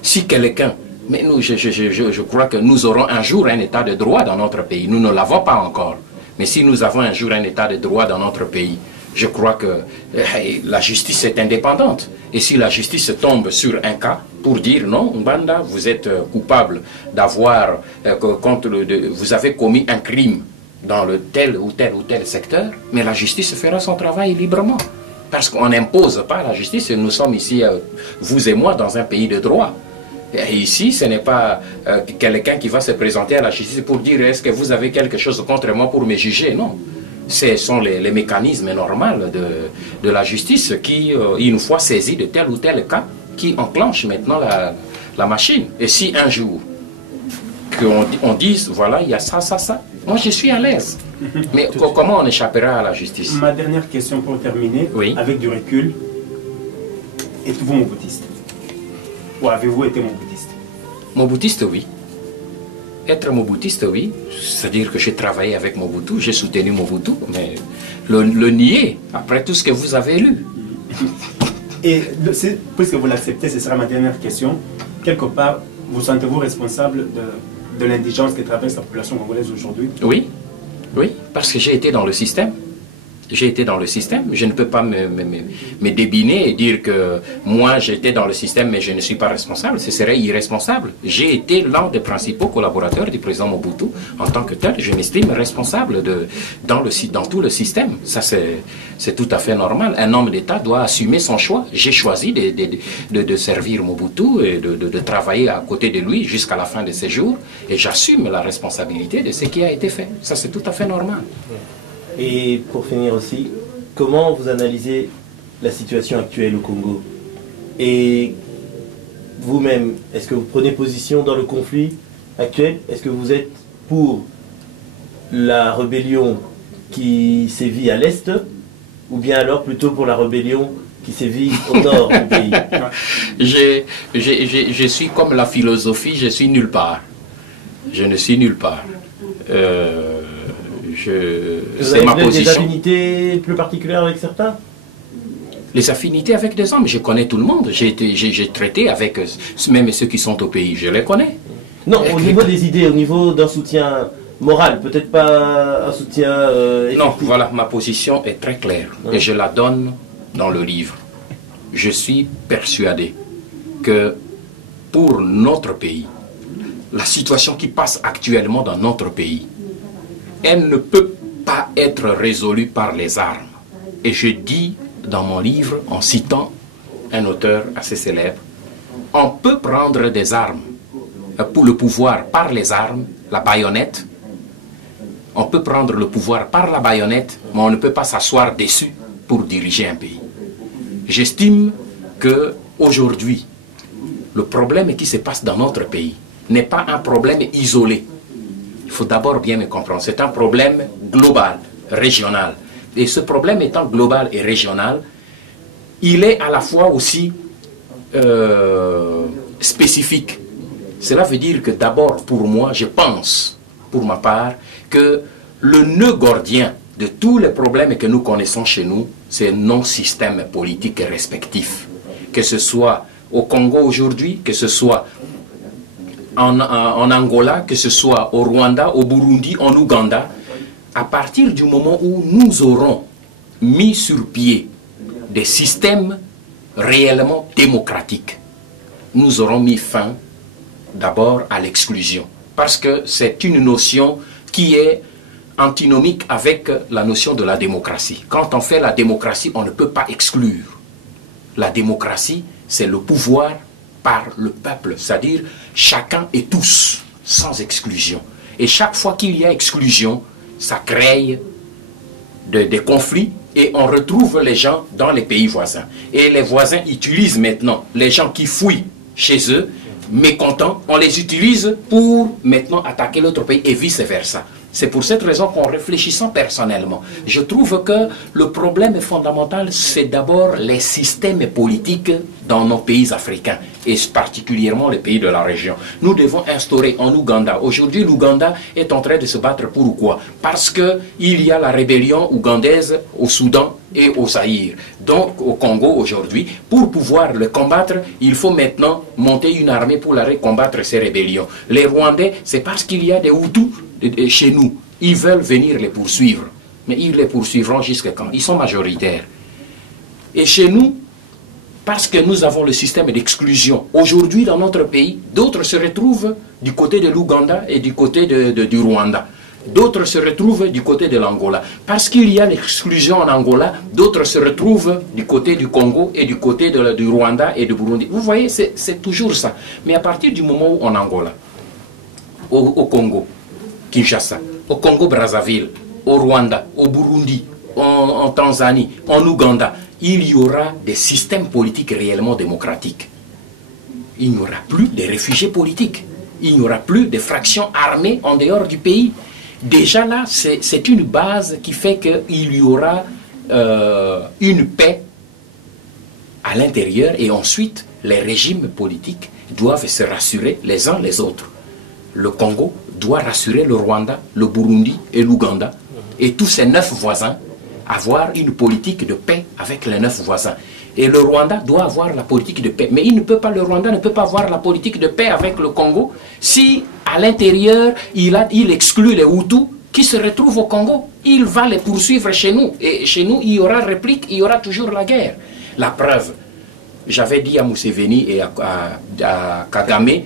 Si quelqu'un... Mais nous, je crois que nous aurons un jour un état de droit dans notre pays. Nous ne l'avons pas encore. Mais si nous avons un jour un état de droit dans notre pays, je crois que la justice est indépendante. Et si la justice tombe sur un cas pour dire non, Mbanda, vous êtes coupable d'avoir... vous avez commis un crime dans le tel ou tel secteur, mais la justice fera son travail librement. Parce qu'on n'impose pas la justice, nous sommes ici, vous et moi, dans un pays de droit. Et ici, ce n'est pas quelqu'un qui va se présenter à la justice pour dire est-ce que vous avez quelque chose contre moi pour me juger. Non. Ce sont les mécanismes normaux de la justice qui, une fois saisis de tel ou tel cas, qui enclenchent maintenant la machine. Et si un jour, on dise, voilà, il y a ça, moi je suis à l'aise. Mais comment on échappera à la justice? Ma dernière question pour terminer, oui. Avec du recul, êtes-vous mobutiste? Ou avez-vous été mobutiste? Mobutiste, oui. Être mobutiste, oui. C'est-à-dire que j'ai travaillé avec Mobutu, j'ai soutenu Mobutu, mais le nier, après tout ce que vous avez lu. Et puisque vous l'acceptez, ce sera ma dernière question. Quelque part, vous sentez-vous responsable de l'indigence que traverse la population congolaise aujourd'hui? Oui, oui, parce que j'ai été dans le système. J'ai été dans le système, je ne peux pas me débiner et dire que moi j'étais dans le système mais je ne suis pas responsable, ce serait irresponsable. J'ai été l'un des principaux collaborateurs du président Mobutu en tant que tel, je m'estime responsable dans tout le système. Ça c'est tout à fait normal, un homme d'État doit assumer son choix. J'ai choisi de servir Mobutu et de travailler à côté de lui jusqu'à la fin de ses jours et j'assume la responsabilité de ce qui a été fait. Ça c'est tout à fait normal. Et pour finir aussi, comment vous analysez la situation actuelle au Congo? Et vous-même, est-ce que vous prenez position dans le conflit actuel? Est-ce que vous êtes pour la rébellion qui sévit à l'Est ou bien alors plutôt pour la rébellion qui sévit au nord du pays? Je suis comme la philosophie, je suis nulle part. Je ne suis nulle part. C'est ma position. Des affinités plus particulières avec certains? Les affinités avec des hommes, je connais tout le monde. J'ai traité avec même ceux qui sont au pays, je les connais. Non, au niveau des idées, au niveau d'un soutien moral, peut-être pas un soutien non, voilà, ma position est très claire et je la donne dans le livre. Je suis persuadé que pour notre pays, la situation qui passe actuellement dans notre pays, elle ne peut pas être résolue par les armes. Et je dis dans mon livre, en citant un auteur assez célèbre, on peut prendre des armes pour le pouvoir par les armes, la baïonnette. On peut prendre le pouvoir par la baïonnette, mais on ne peut pas s'asseoir dessus pour diriger un pays. J'estime qu'aujourd'hui, le problème qui se passe dans notre pays n'est pas un problème isolé. Il faut d'abord bien me comprendre. C'est un problème global, régional. Et ce problème étant global et régional, il est à la fois aussi spécifique. Cela veut dire que d'abord, pour moi, je pense, pour ma part, que le nœud gordien de tous les problèmes que nous connaissons chez nous, c'est nos systèmes politiques respectifs. Que ce soit au Congo aujourd'hui, que ce soit en Angola, que ce soit au Rwanda, au Burundi, en Ouganda, à partir du moment où nous aurons mis sur pied des systèmes réellement démocratiques, nous aurons mis fin d'abord à l'exclusion. Parce que c'est une notion qui est antinomique avec la notion de la démocratie. Quand on fait la démocratie, on ne peut pas exclure. La démocratie, c'est le pouvoir par le peuple, c'est-à-dire chacun et tous, sans exclusion. Et chaque fois qu'il y a exclusion, ça crée des conflits et on retrouve les gens dans les pays voisins. Et les voisins utilisent maintenant les gens qui fuient chez eux, mécontents, on les utilise pour maintenant attaquer l'autre pays et vice-versa. C'est pour cette raison qu'en réfléchissant personnellement, je trouve que le problème fondamental, c'est d'abord les systèmes politiques dans nos pays africains, et particulièrement les pays de la région. Nous devons instaurer en Ouganda. Aujourd'hui, l'Ouganda est en train de se battre. Pourquoi? Parce qu'il y a la rébellion ougandaise au Soudan et au Zaïre. Donc, au Congo aujourd'hui, pour pouvoir le combattre, il faut maintenant monter une armée pour aller combattre ces rébellions. Les Rwandais, c'est parce qu'il y a des Hutus chez nous. Ils veulent venir les poursuivre. Mais ils les poursuivront jusqu'à quand? Ils sont majoritaires. Et chez nous, parce que nous avons le système d'exclusion, aujourd'hui dans notre pays, d'autres se retrouvent du côté de l'Ouganda et du côté du Rwanda. D'autres se retrouvent du côté de l'Angola. Parce qu'il y a l'exclusion en Angola, d'autres se retrouvent du côté du Congo et du côté du Rwanda et du Burundi. Vous voyez, c'est toujours ça. Mais à partir du moment où en Angola, au Congo, Kinshasa, au Congo-Brazzaville, au Rwanda, au Burundi, en Tanzanie, en Ouganda, il y aura des systèmes politiques réellement démocratiques. Il n'y aura plus de réfugiés politiques. Il n'y aura plus de fractions armées en dehors du pays. Déjà là, c'est une base qui fait qu'il y aura une paix à l'intérieur et ensuite les régimes politiques doivent se rassurer les uns les autres. Le Congo doit rassurer le Rwanda, le Burundi et l'Ouganda et tous ces 9 voisins avoir une politique de paix avec les 9 voisins. Et le Rwanda doit avoir la politique de paix. Mais le Rwanda ne peut pas avoir la politique de paix avec le Congo si à l'intérieur il exclut les Hutus qui se retrouvent au Congo. Il va les poursuivre chez nous. Et chez nous, il y aura réplique, il y aura toujours la guerre. La preuve, j'avais dit à Museveni et à Kagame,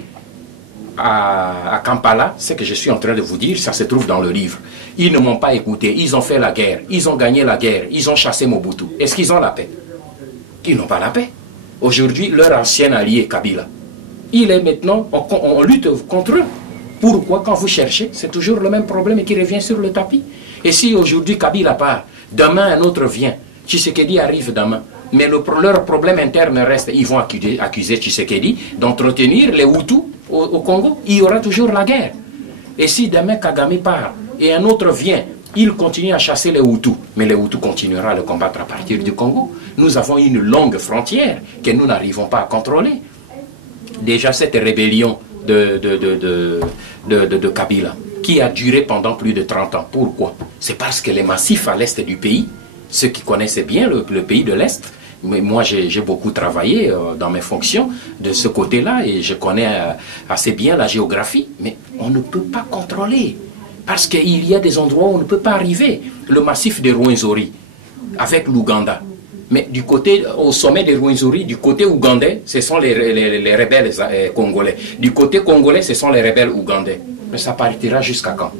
à Kampala, ce que je suis en train de vous dire, ça se trouve dans le livre. Ils ne m'ont pas écouté, ils ont fait la guerre, ils ont gagné la guerre, ils ont chassé Mobutu. Est-ce qu'ils ont la paix? Ils n'ont pas la paix. Aujourd'hui, leur ancien allié, Kabila, il est maintenant, on lutte contre eux. Pourquoi, quand vous cherchez, c'est toujours le même problème qui revient sur le tapis? Et si aujourd'hui Kabila part, demain un autre vient, Tshisekedi arrive demain, mais leur problème interne reste, ils vont accuser Tshisekedi d'entretenir les Hutus au Congo, il y aura toujours la guerre. Et si demain Kagame part et un autre vient, il continue à chasser les Hutus, mais les Hutus continueront à le combattre à partir du Congo. Nous avons une longue frontière que nous n'arrivons pas à contrôler. Déjà cette rébellion de Kabila, qui a duré pendant plus de 30 ans. Pourquoi? C'est parce que les massifs à l'est du pays, ceux qui connaissaient bien le pays de l'Est, mais moi j'ai beaucoup travaillé dans mes fonctions de ce côté-là et je connais assez bien la géographie, mais on ne peut pas contrôler. Parce qu'il y a des endroits où on ne peut pas arriver. Le massif de Rwenzori, avec l'Ouganda. Mais du côté, au sommet des Rwenzori, du côté ougandais, ce sont les rebelles congolais. Du côté congolais, ce sont les rebelles ougandais. Mais ça partira jusqu'à quand?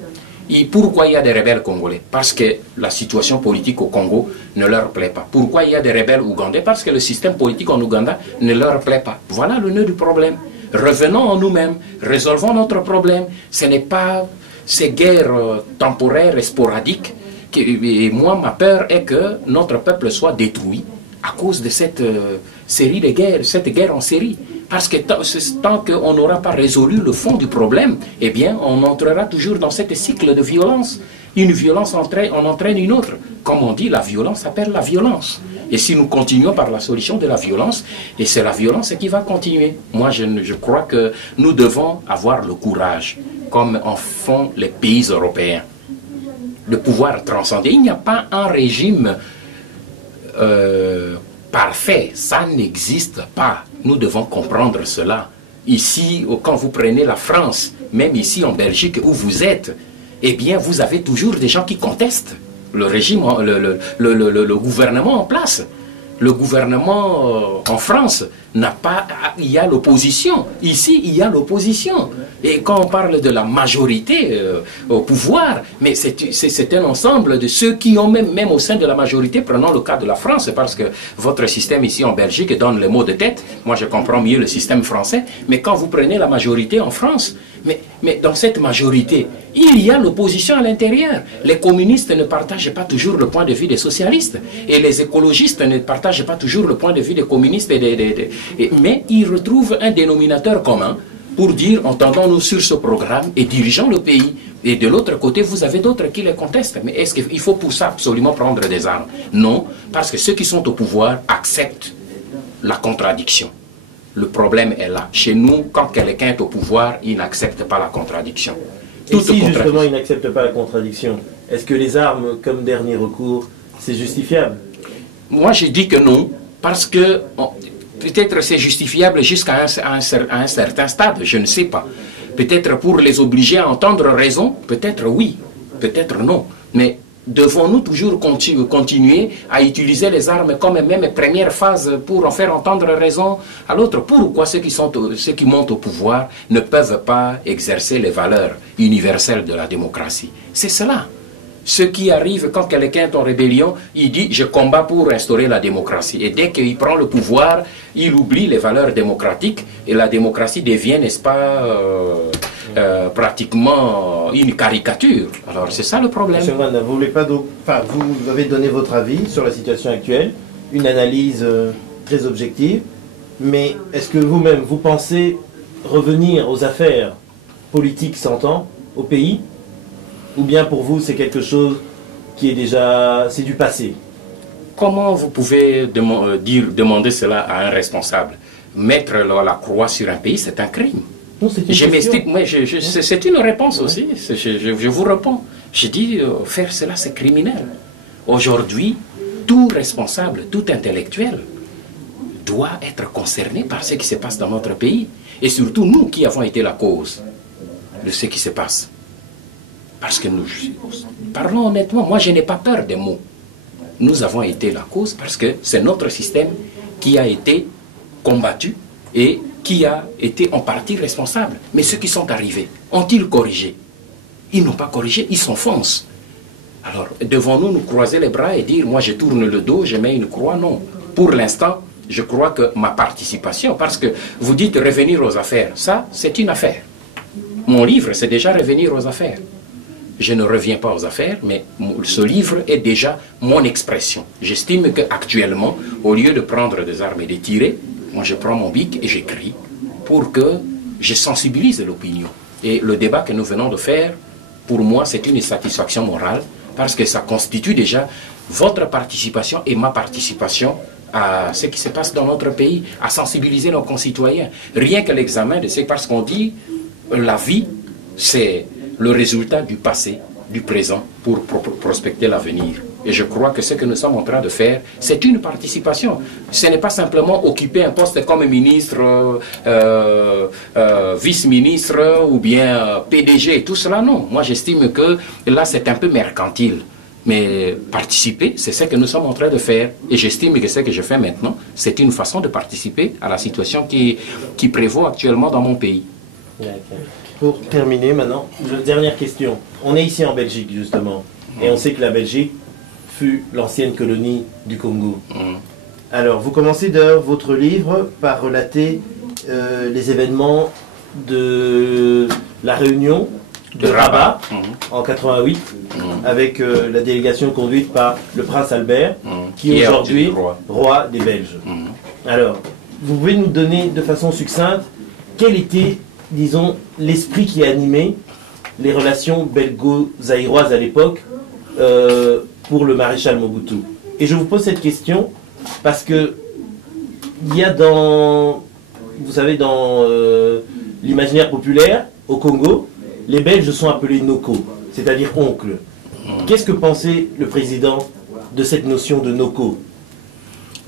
Et pourquoi il y a des rebelles congolais? Parce que la situation politique au Congo ne leur plaît pas. Pourquoi il y a des rebelles ougandais? Parce que le système politique en Ouganda ne leur plaît pas. Voilà le nœud du problème. Revenons en nous-mêmes, résolvons notre problème. Ce n'est pas ces guerres temporaires et sporadiques. Et moi, ma peur est que notre peuple soit détruit à cause de cette série de guerres, cette guerre en série. Parce que tant qu'on n'aura pas résolu le fond du problème, eh bien, on entrera toujours dans ce cycle de violence. Une violence en entraîne une autre. Comme on dit, la violence appelle la violence. Et si nous continuons par la solution de la violence, et c'est la violence qui va continuer. Moi, je crois que nous devons avoir le courage, comme en font les pays européens, de pouvoir transcender. Il n'y a pas un régime parfait, ça n'existe pas. Nous devons comprendre cela. Ici, quand vous prenez la France, même ici en Belgique où vous êtes, eh bien, vous avez toujours des gens qui contestent le régime, le gouvernement en place. Le gouvernement en France n'a pas... Il y a l'opposition. Ici, il y a l'opposition. Et quand on parle de la majorité au pouvoir, mais c'est un ensemble de ceux qui ont même au sein de la majorité, prenons le cas de la France, parce que votre système ici en Belgique donne les mots de tête. Moi, je comprends mieux le système français. Mais quand vous prenez la majorité en France, mais dans cette majorité, il y a l'opposition à l'intérieur. Les communistes ne partagent pas toujours le point de vue des socialistes. Et les écologistes ne partagent pas toujours le point de vue des communistes. Mais ils retrouvent un dénominateur commun pour dire, entendons-nous sur ce programme et dirigeons le pays. Et de l'autre côté, vous avez d'autres qui les contestent. Mais est-ce qu'il faut pour ça absolument prendre des armes? Non, parce que ceux qui sont au pouvoir acceptent la contradiction. Le problème est là. Chez nous, quand quelqu'un est au pouvoir, il n'accepte pas la contradiction. Et si justement il n'accepte pas la contradiction, est-ce que les armes comme dernier recours, c'est justifiable? Moi, je dis que non, parce que peut-être c'est justifiable jusqu'à un certain stade, je ne sais pas. Peut-être pour les obliger à entendre raison, peut-être oui, peut-être non. Mais devons-nous toujours continuer à utiliser les armes comme même première phase pour en faire entendre raison à l'autre? Pourquoi ceux qui montent au pouvoir ne peuvent pas exercer les valeurs universelles de la démocratie? C'est cela. Ce qui arrive quand quelqu'un est en rébellion, il dit « je combats pour instaurer la démocratie ». Et dès qu'il prend le pouvoir, il oublie les valeurs démocratiques et la démocratie devient, n'est-ce pas, pratiquement une caricature. Alors c'est ça le problème. Monsieur Nganda, vous avez donné votre avis sur la situation actuelle, une analyse très objective, mais est-ce que vous-même, vous pensez revenir aux affaires politiques s'entend au pays? Ou bien pour vous, c'est quelque chose qui est déjà... c'est du passé? Comment vous pouvez demander cela à un responsable? Mettre la croix sur un pays, c'est un crime. C'est une réponse aussi. Je vous réponds. Je dis, faire cela, c'est criminel. Aujourd'hui, tout responsable, tout intellectuel doit être concerné par ce qui se passe dans notre pays. Et surtout nous qui avons été la cause de ce qui se passe. Parce que nous, parlons honnêtement, moi je n'ai pas peur des mots. Nous avons été la cause parce que c'est notre système qui a été combattu et qui a été en partie responsable. Mais ceux qui sont arrivés, ont-ils corrigé? Ils n'ont pas corrigé, ils s'enfoncent. Alors, devons-nous nous croiser les bras et dire, moi je tourne le dos, je mets une croix? Non. Pour l'instant, je crois que ma participation, parce que vous dites revenir aux affaires, ça c'est une affaire. Mon livre, c'est déjà revenir aux affaires. Je ne reviens pas aux affaires, mais ce livre est déjà mon expression. J'estime qu'actuellement, au lieu de prendre des armes et de tirer, moi je prends mon bic et j'écris pour que je sensibilise l'opinion. Et le débat que nous venons de faire, pour moi, c'est une satisfaction morale, parce que ça constitue déjà votre participation et ma participation à ce qui se passe dans notre pays, à sensibiliser nos concitoyens. Rien que l'examen de ce, parce qu'on dit, la vie, c'est le résultat du passé, du présent, pour prospecter l'avenir. Et je crois que ce que nous sommes en train de faire, c'est une participation. Ce n'est pas simplement occuper un poste comme ministre, vice-ministre ou bien PDG, tout cela, non. Moi, j'estime que là, c'est un peu mercantile. Mais participer, c'est ce que nous sommes en train de faire. Et j'estime que ce que je fais maintenant, c'est une façon de participer à la situation qui prévaut actuellement dans mon pays. Pour terminer maintenant, dernière question. On est ici en Belgique justement, et on sait que la Belgique fut l'ancienne colonie du Congo. Alors, vous commencez d'ailleurs votre livre par relater les événements de la réunion de Rabat en 88, avec la délégation conduite par le prince Albert, qui est aujourd'hui roi des Belges. Alors, vous pouvez nous donner de façon succincte quel était, disons, l'esprit qui animait les relations belgo-zaïroises à l'époque pour le maréchal Mobutu. Et je vous pose cette question parce que il y a dans, vous savez, dans l'imaginaire populaire au Congo, les Belges sont appelés Noko, c'est-à-dire oncle. Qu'est-ce que pensait le président de cette notion de Noko?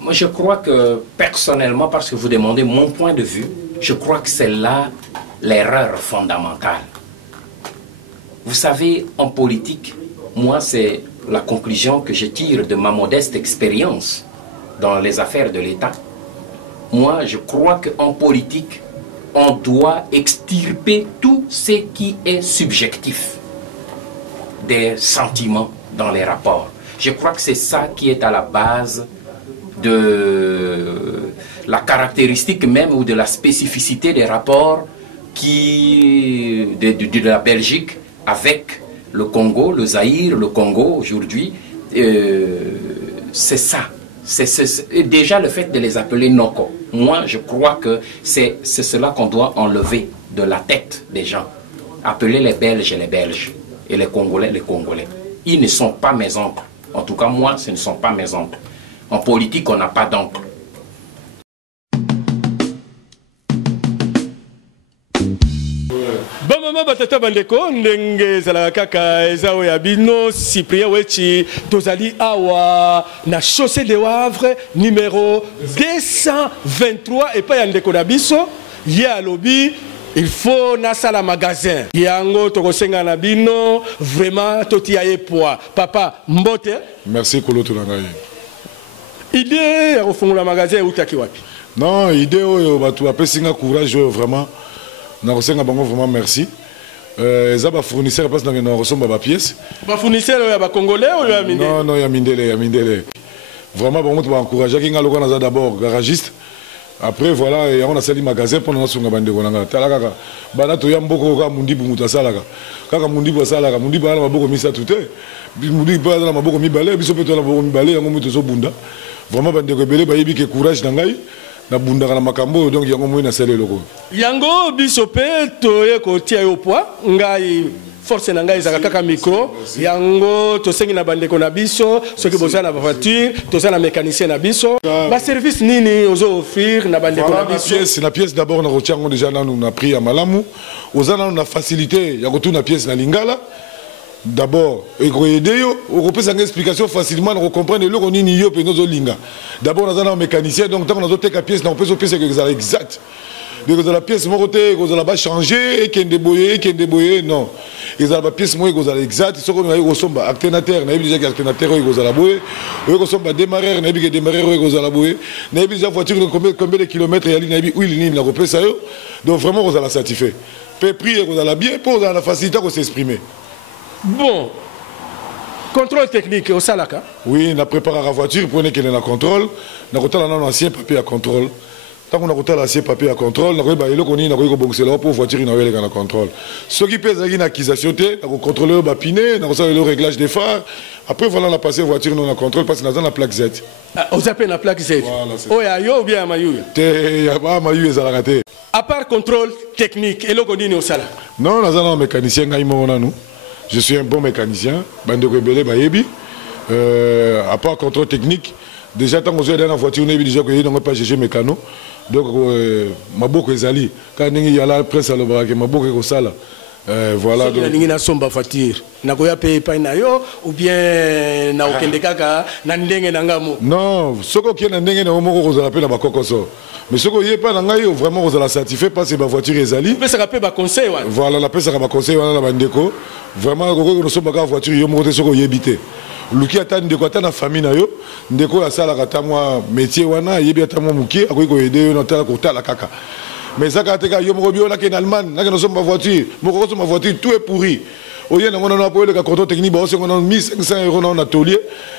Moi, je crois que personnellement, parce que vous demandez mon point de vue, je crois que c'est là l'erreur fondamentale. Vous savez, en politique, moi, c'est la conclusion que je tire de ma modeste expérience dans les affaires de l'État. Moi, je crois qu'en politique, on doit extirper tout ce qui est subjectif des sentiments dans les rapports. Je crois que c'est ça qui est à la base de la caractéristique même ou de la spécificité des rapports de la Belgique avec le Congo, le Zaïre, le Congo aujourd'hui. C'est ça. C'est déjà le fait de les appeler Noko. Moi, je crois que c'est cela qu'on doit enlever de la tête des gens. Appeler les Belges les Belges et les Congolais les Congolais. Ils ne sont pas mes oncles. En tout cas, moi, ce ne sont pas mes oncles. En politique, on n'a pas d'oncle. Mama batata bandeko ndenge zala kaka ezao ya bino Cyprien Wechi tozali awa na chaussée de Wavre numéro 223 et pas ya ndeko na biso ya lobi il faut nasala magasin yango tokosenga na bino vraiment totia ye poids papa mbote merci koloto na ngai idée ya kofungula magasin utaki wapi non idée oyo batu apesinga courage vraiment na kosenga bango vraiment merci ça ba fournisseur parce que na resomba ba pièce ba fournisseur ya ba congolais ou ya mindele non ya mindele vraiment bango to ba encourager kinga lokana za d'abord garagiste après voilà et on a sali magasin pour na sunga bande konanga tala kaka bana to ya mboko ka mundibu mutasalaka kaka mundibu asalaka mundibu ala maboko misa tuté mundibu ala maboko mibale biso peto ala maboko mibale yango muto zo bunda vraiment bande ko belé ba yebi ke courage na ngai na bunda kana makambo donc yango moyi na sele loko yango biso pe toye ko tia yo poids ngai force na ngai ezaka kaka micro yango tosengi na bandeko na biso soki boza na voiture toza na mécanicien na biso ba service nini ozo offrir na bandeko na biso na pièce d'abord na rotiango déjà na nous na prix ya malamu oza na facilité ya ko tuna pièce na lingala D'abord, il faut aider, on peut une explication facilement, on comprend le qu'on y yo pe nozo linga. D'abord, on a un mécanicien, donc tant qu'on a d'autres pièces, on peut se pièces que ça exact. Donc la pièce mon côté, on va changer et qui débrouiller, non. Ils ont la pièce moi ils ont exact, ce qu'on a eu au somba alternateur, n'a déjà alternateur ils ont la boyer, au somba démarreur, n'a déjà démarreur ils ont la boyer, n'a déjà voiture combien de kilomètres il y a ligne où il ligne la repère ça. Donc vraiment on a la certifié. Peu prix on a la bien pour la facilité qu'on s'exprimer. Bon, contrôle technique au Salaka. Oui, on a préparé la voiture pour qu'elle ait un contrôle. On a un ancien papier à contrôle. Tant qu'on a l'ancien papier à contrôle, on a pour voiture un contrôle. Ce qui pèse une acquisition, on a contrôlé le piné, on a le réglage des phares. Après, voilà, on a passé la voiture dans le contrôle parce qu'on a la plaque Z. On appelle la plaque Z. Oh, il y a ou bien Mayu? Il y a pas Mayu et Zalaraté. À part contrôle technique, et le qu'on au Sala? Non, on a un mécanicien, nous. Je suis un bon mécanicien. À part contrôle technique, déjà, tant que j'ai dans la voiture, on a déjà que je n'ai pas cherché mécano. Donc, ma boucle est allée. Quand il y a la presse à l'obraque, ma boucle est au sala. Voilà. Donc, il y a une sombre facture. Nakoya paye pas nayo ou bien na okende kaka na ndenge na ngamo. Non, ce qui est na ndenge na ngamo ko za la ba kokoso. Mais ce qui est pas na ngayo vraiment ko za la certifié parce que ma voiture est allée. Mais ça rappelle ba conseil wana. Voilà, la pesa ba conseil wana na bandeko. Vraiment ko ko so ba voiture yo mo te ce ko yebité. Luki ata ndeko ata na famille na yo, ndeko ya sala kata moi métier wana yebi ata mo mukie akoyi ko aider yo na tala ko tala kaka. Mais ça, quand yo mo bio na en Allemagne, na sommes ma voiture, ma voiture tout est pourri. Au lieu on a appelé le contrôle technique, on a 1500 € dans l'atelier,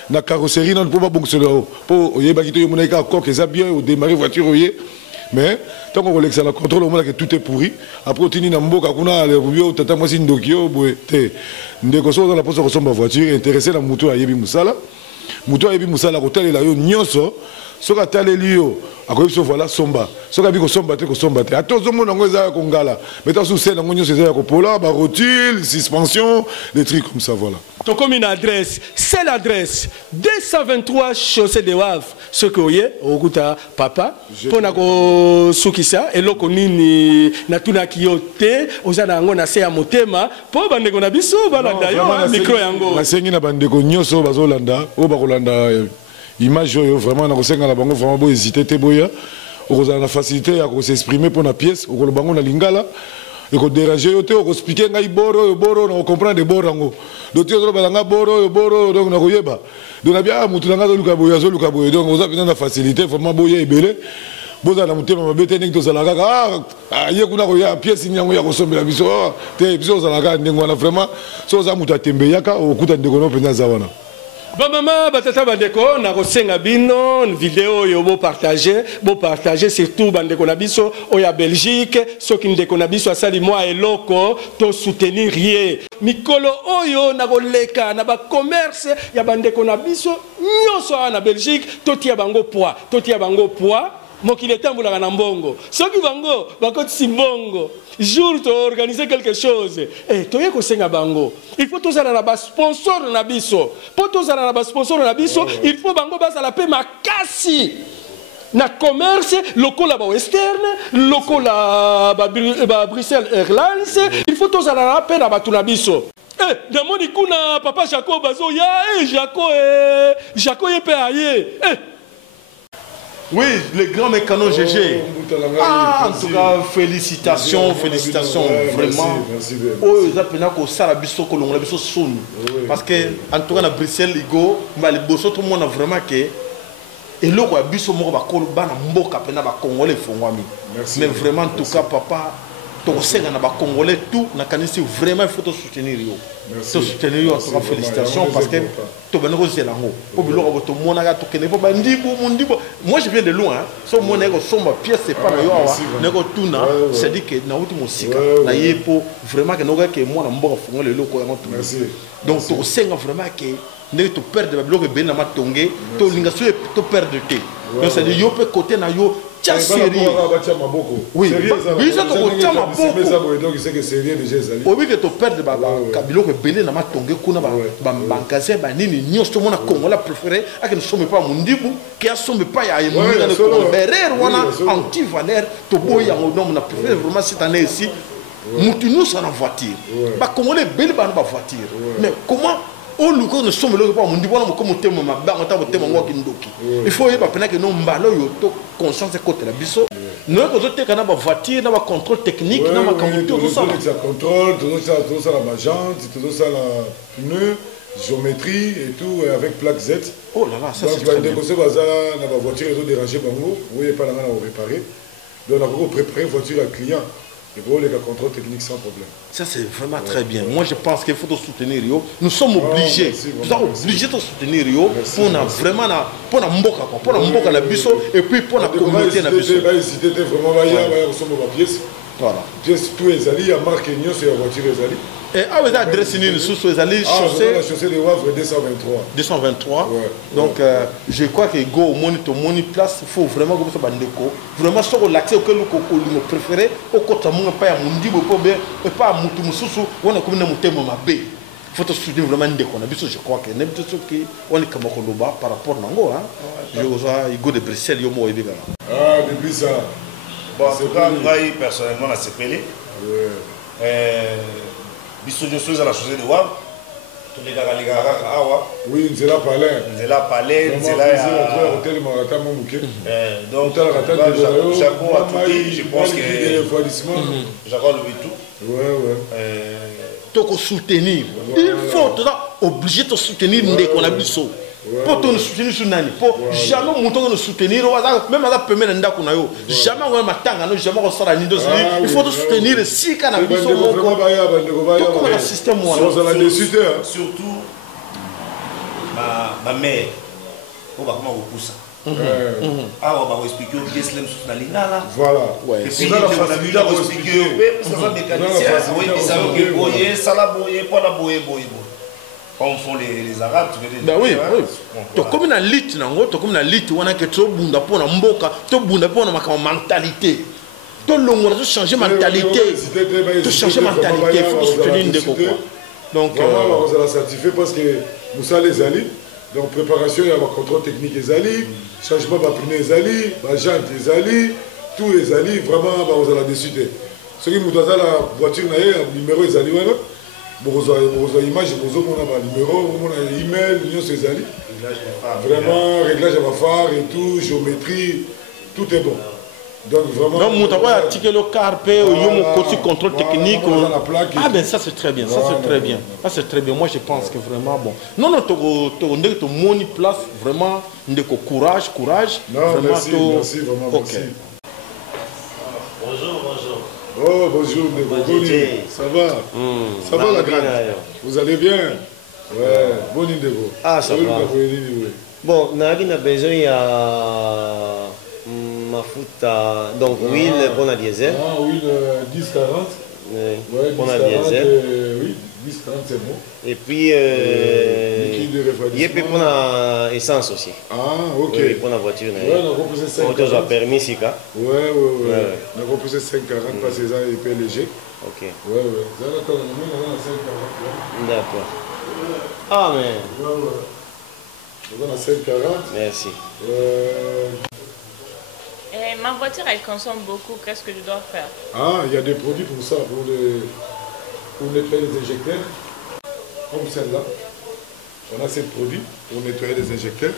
na carrosserie, on ne peut pas bon cela. Pour yeba kito yo moneka coque ça bien au démarrer voiture oye. Mais tant qu'on relaxe la contrôle, on a que tout est pourri. Après on tini na mboka kuna le bio tata moi sin dokio boé té. Ndeko so dans la poste ressemble ma voiture intéressé na muto ayebi musala. Muto ayebi musala ko tala la yo nyonso. Soka talelio akoyebso voilà somba soka biko somba te attention mon ngo za ko ngala mais ta sous scène ngo nyonso za ko pola ba rotule suspension des trucs comme ça voilà to comme une adresse c'est l'adresse 223 chaussée de Waf ce que oye okuta papa pona ko sukisa eloko nini na tuna kiyote ozana ngo na se ya motema po bande ko na biso bala dayo micro yango na sengi na bande ko nyonso bazolanda o ba kolanda image vraiment na kosenga na bango vraiment bo hésiter te boya o la facilité à s'exprimer pour la pièce o le bango na lingala et ko déranger yo te o expliquer ngai boro na comprendre borango do te zo balanga boro donc na koyeba donc na bien mutu nga zo luka boya donc oza besoin na facilité vraiment boya ebele boza na mutema mabete nek to zalaka ye kuna ko ya pièce nyango ya kosombela biso te biso zalaka ndengo na vraiment so za mutu atembe yaka o kuta ndeko no penza zawana. Bon maman, batata bandeko, na kosenga bino vidéo yo bo partager surtout bandeko na biso oya Belgique, soki ndeko na biso asali moi eloko to soutenir rien. Mikolo oyo na koleka na ba commerce ya bandeko na biso nyonso na Belgique, totia bango poids. Mokile tambola na mbongo. Soki bango bakoti simbongo. Jour to organiser quelque chose. Toye ko senga bango. Il faut tous aller na ba sponsor na biso. Pour tous aller na ba sponsor na biso, il faut bango basa la paix makasi. Na commerce lokola ba Western, lokola ba Bruxelles Airlines, il faut tous aller na paix na ba tuna biso. Damoni kuna papa Jacob bazo ya Jacob ye pe aye. Oui, le grand mécano GG. En tout cas, félicitations, vraiment. Oh, ils appellent ça la biso kolongo la biso son. Parce que en tout cas, à Bruxelles, Igo, mais les bosso tout le monde a vraiment que et là quoi biso moko ba kolo bana mboka pena ba congolais fongwami. Mais vraiment en tout cas papa to senga na ba congolais tout na kanisi vraiment il faut te soutenir yo. Te soutenir yo en tout cas félicitations parce que to benoko zelango. Po biloko to mona ga to kene po bandibo mondibo. Moi je viens de loin hein. So mona ko somba pièce c'est pas na yo awa. Neko tuna c'est dit que na uti musika na yepo vraiment que noga que moi na mboka fongole loko ya moto. Donc to senga vraiment que ne to perdre ba biloko be na matonge to linga so to perdre te. Donc c'est dit yo pe côté na yo tia série. Oui, oui ça to tia maboko. Donc c'est que c'est rien déjà ezali. Obi que to perdre ba biloko ebele na matonge kuna ba magasin ba nini nyonso mona Congo la préféré ake ne somme pas mundibu qui a somme pas ya yemuna na Congo berer wana anti valeur to boya ngo na préféré vraiment cette année ici Nous sommes en voiture. Comment les belles bandes en voiture. Mais comment on nous nous sommes là pour nous dire comment thème ma banque ta thème moi qui ndoki. Il faut pas que nous mbalo yo to conscience côté la biso. Nous que autres kana ba voiture na ba contrôle technique na ma conduite tout ça. Ça contrôle, tout ça la jante, tout ça la pneu, géométrie et tout avec plaque Z. Oh là là, ça c'est très bien. Donc la voiture est dérangée bango, vous voyez pas la main à réparer. Donc on a préparé voiture à client. Et pour les contrôles techniques sans problème. Ça c'est vraiment très bien. Moi je pense qu'il faut te soutenir. Nous sommes obligés. Nous sommes obligés de soutenir pour vraiment pour la mboka pour la mboka la biso et puis pour la communauté la biso. C'était vraiment pièce. Voilà. Pièce tout les alliés à marque Nyon sur la voiture les alliés. Et ah vous adressez une sous les alliés chaussée. La chaussée de Wavre 223. 223. Donc je crois que go au moni place il faut vraiment comme ça bandeko. Vraiment sur l'accès auquel nous préféré au côté mon pas à mundi beaucoup bien et pas à mutu mususu on a comme na mutemo mabe. Faut te soutenir vraiment ndeko na biso je crois que n'importe ce qui on est comme Koloba par rapport nango hein. Je vois il go de Bruxelles yo mo ebika. Ah depuis ça. Bon c'est pas moi personnellement la CPL. Biso je à la chaussée de Wab. Tous les gars awa. Oui, Nzela Palais. Nzela Palais, Nzela hôtel Marata Momuke. Donc Jaco a tout dit, je pense que Jaco a levé tout. Ouais. Donc soutenir. Il faut obligé de soutenir ndeko na biso. Pour te soutenir sur nani, pour jamais monter nous soutenir, même à la première ndako na yo, jamais on va matanga, jamais on sera ni dossier. Il faut te soutenir si cannabis au monde. Comment le système moi surtout ma mère, on va comment on pousse. Ah, on va expliquer au pièce là sur la lingala. Voilà. Et puis on a vu là expliquer, parce que ça mécanicien, oui, ça va boyer, ça la boyer, pas la boyer. Comme font les Arabes, tu veux dire. Ben oui, oui. Tu comme une lutte, tu comme une lutte, on a que tu bunda pour la mboka, tu bunda pour la mentalité. Tu as changé mentalité. Tu changer mentalité, il faut soutenir une déco. Donc, on va la certifier parce que nous sommes les alliés. Donc, préparation, il y a un contrôle technique des alliés, changement de pneu des alliés, jante des alliés, tous les alliés, vraiment, on va la décider. Ce qui nous donne la voiture, le numéro des alliés, image, numéro, email, vraiment, réglage à ma phare et tout, géométrie, tout est bon. Donc vraiment. Donc, mon travail, ticket le carpe, côté contrôle technique. Ah ben ça c'est très bien, ça c'est très bien. Ça c'est très bien. Moi je pense que vraiment bon. Non, tu moni place, vraiment, courage. Non, merci, vraiment, merci. Bonjour. Oh, bonjour, Ndeko. Ça va Ça va la grande. Vous allez bien? Ouais, bon Ndeko. Ah, ça va. Bon, on a besoin de mafuta, donc huile pour la diesel. Ah, huile 10-40. Oui, pour la diesel. Oui, 10-40 c'est bon. Et puis, il y a pour la essence aussi. Ah, ok. Oui, pour la voiture. Oui, on a proposé 5,40. On a permis ici. Oui. On a proposé 5,40 parce que ça est hyper léger. Ok. Oui. D'accord. Ah, mais. On a 5,40. Merci. Ma voiture, elle consomme beaucoup. Qu'est-ce que je dois faire? Ah, il y a des produits pour ça, pour nettoyer les injecteurs, comme celle-là. On a ces produits pour nettoyer les injecteurs.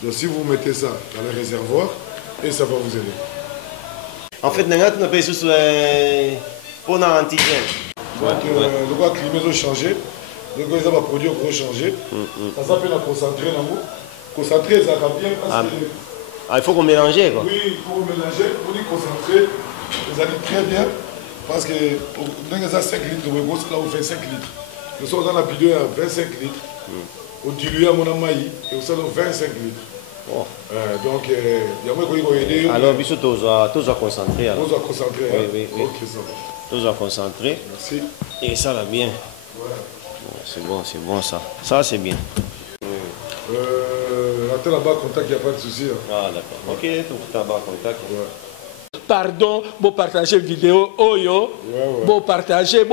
Donc si vous mettez ça dans le réservoir, et ça va vous aider. En fait, nous avons besoin de pour l'antigène. Donc, le droit climat a changé. Donc, les produits ont changé. Ça s'appelle la concentrée. Concentrée, ça va bien parce que... Ah, il faut qu'on mélange quoi. Oui, il faut mélanger, pour les concentrer, vous allez très bien, parce que pour 5 litres, là on fait 5 litres. Nous sommes dans la bidon à 25 litres, on dilue à mon amaï, et vous allez 25 litres. Oh. Donc, il y a moi qui va aider. Alors, bisous, tous à concentrer. Tous à concentrer. Oui. Ok, ça va. Tous à concentrer. Merci. Et ça va bien. Ouais. C'est bon ça. Ça, c'est bien. Attends là-bas, contact, il n'y a pas de souci. Ah, d'accord. Ok, tout là-bas, contact. Ouais. Pardon, vous partagez la vidéo. Bon partager.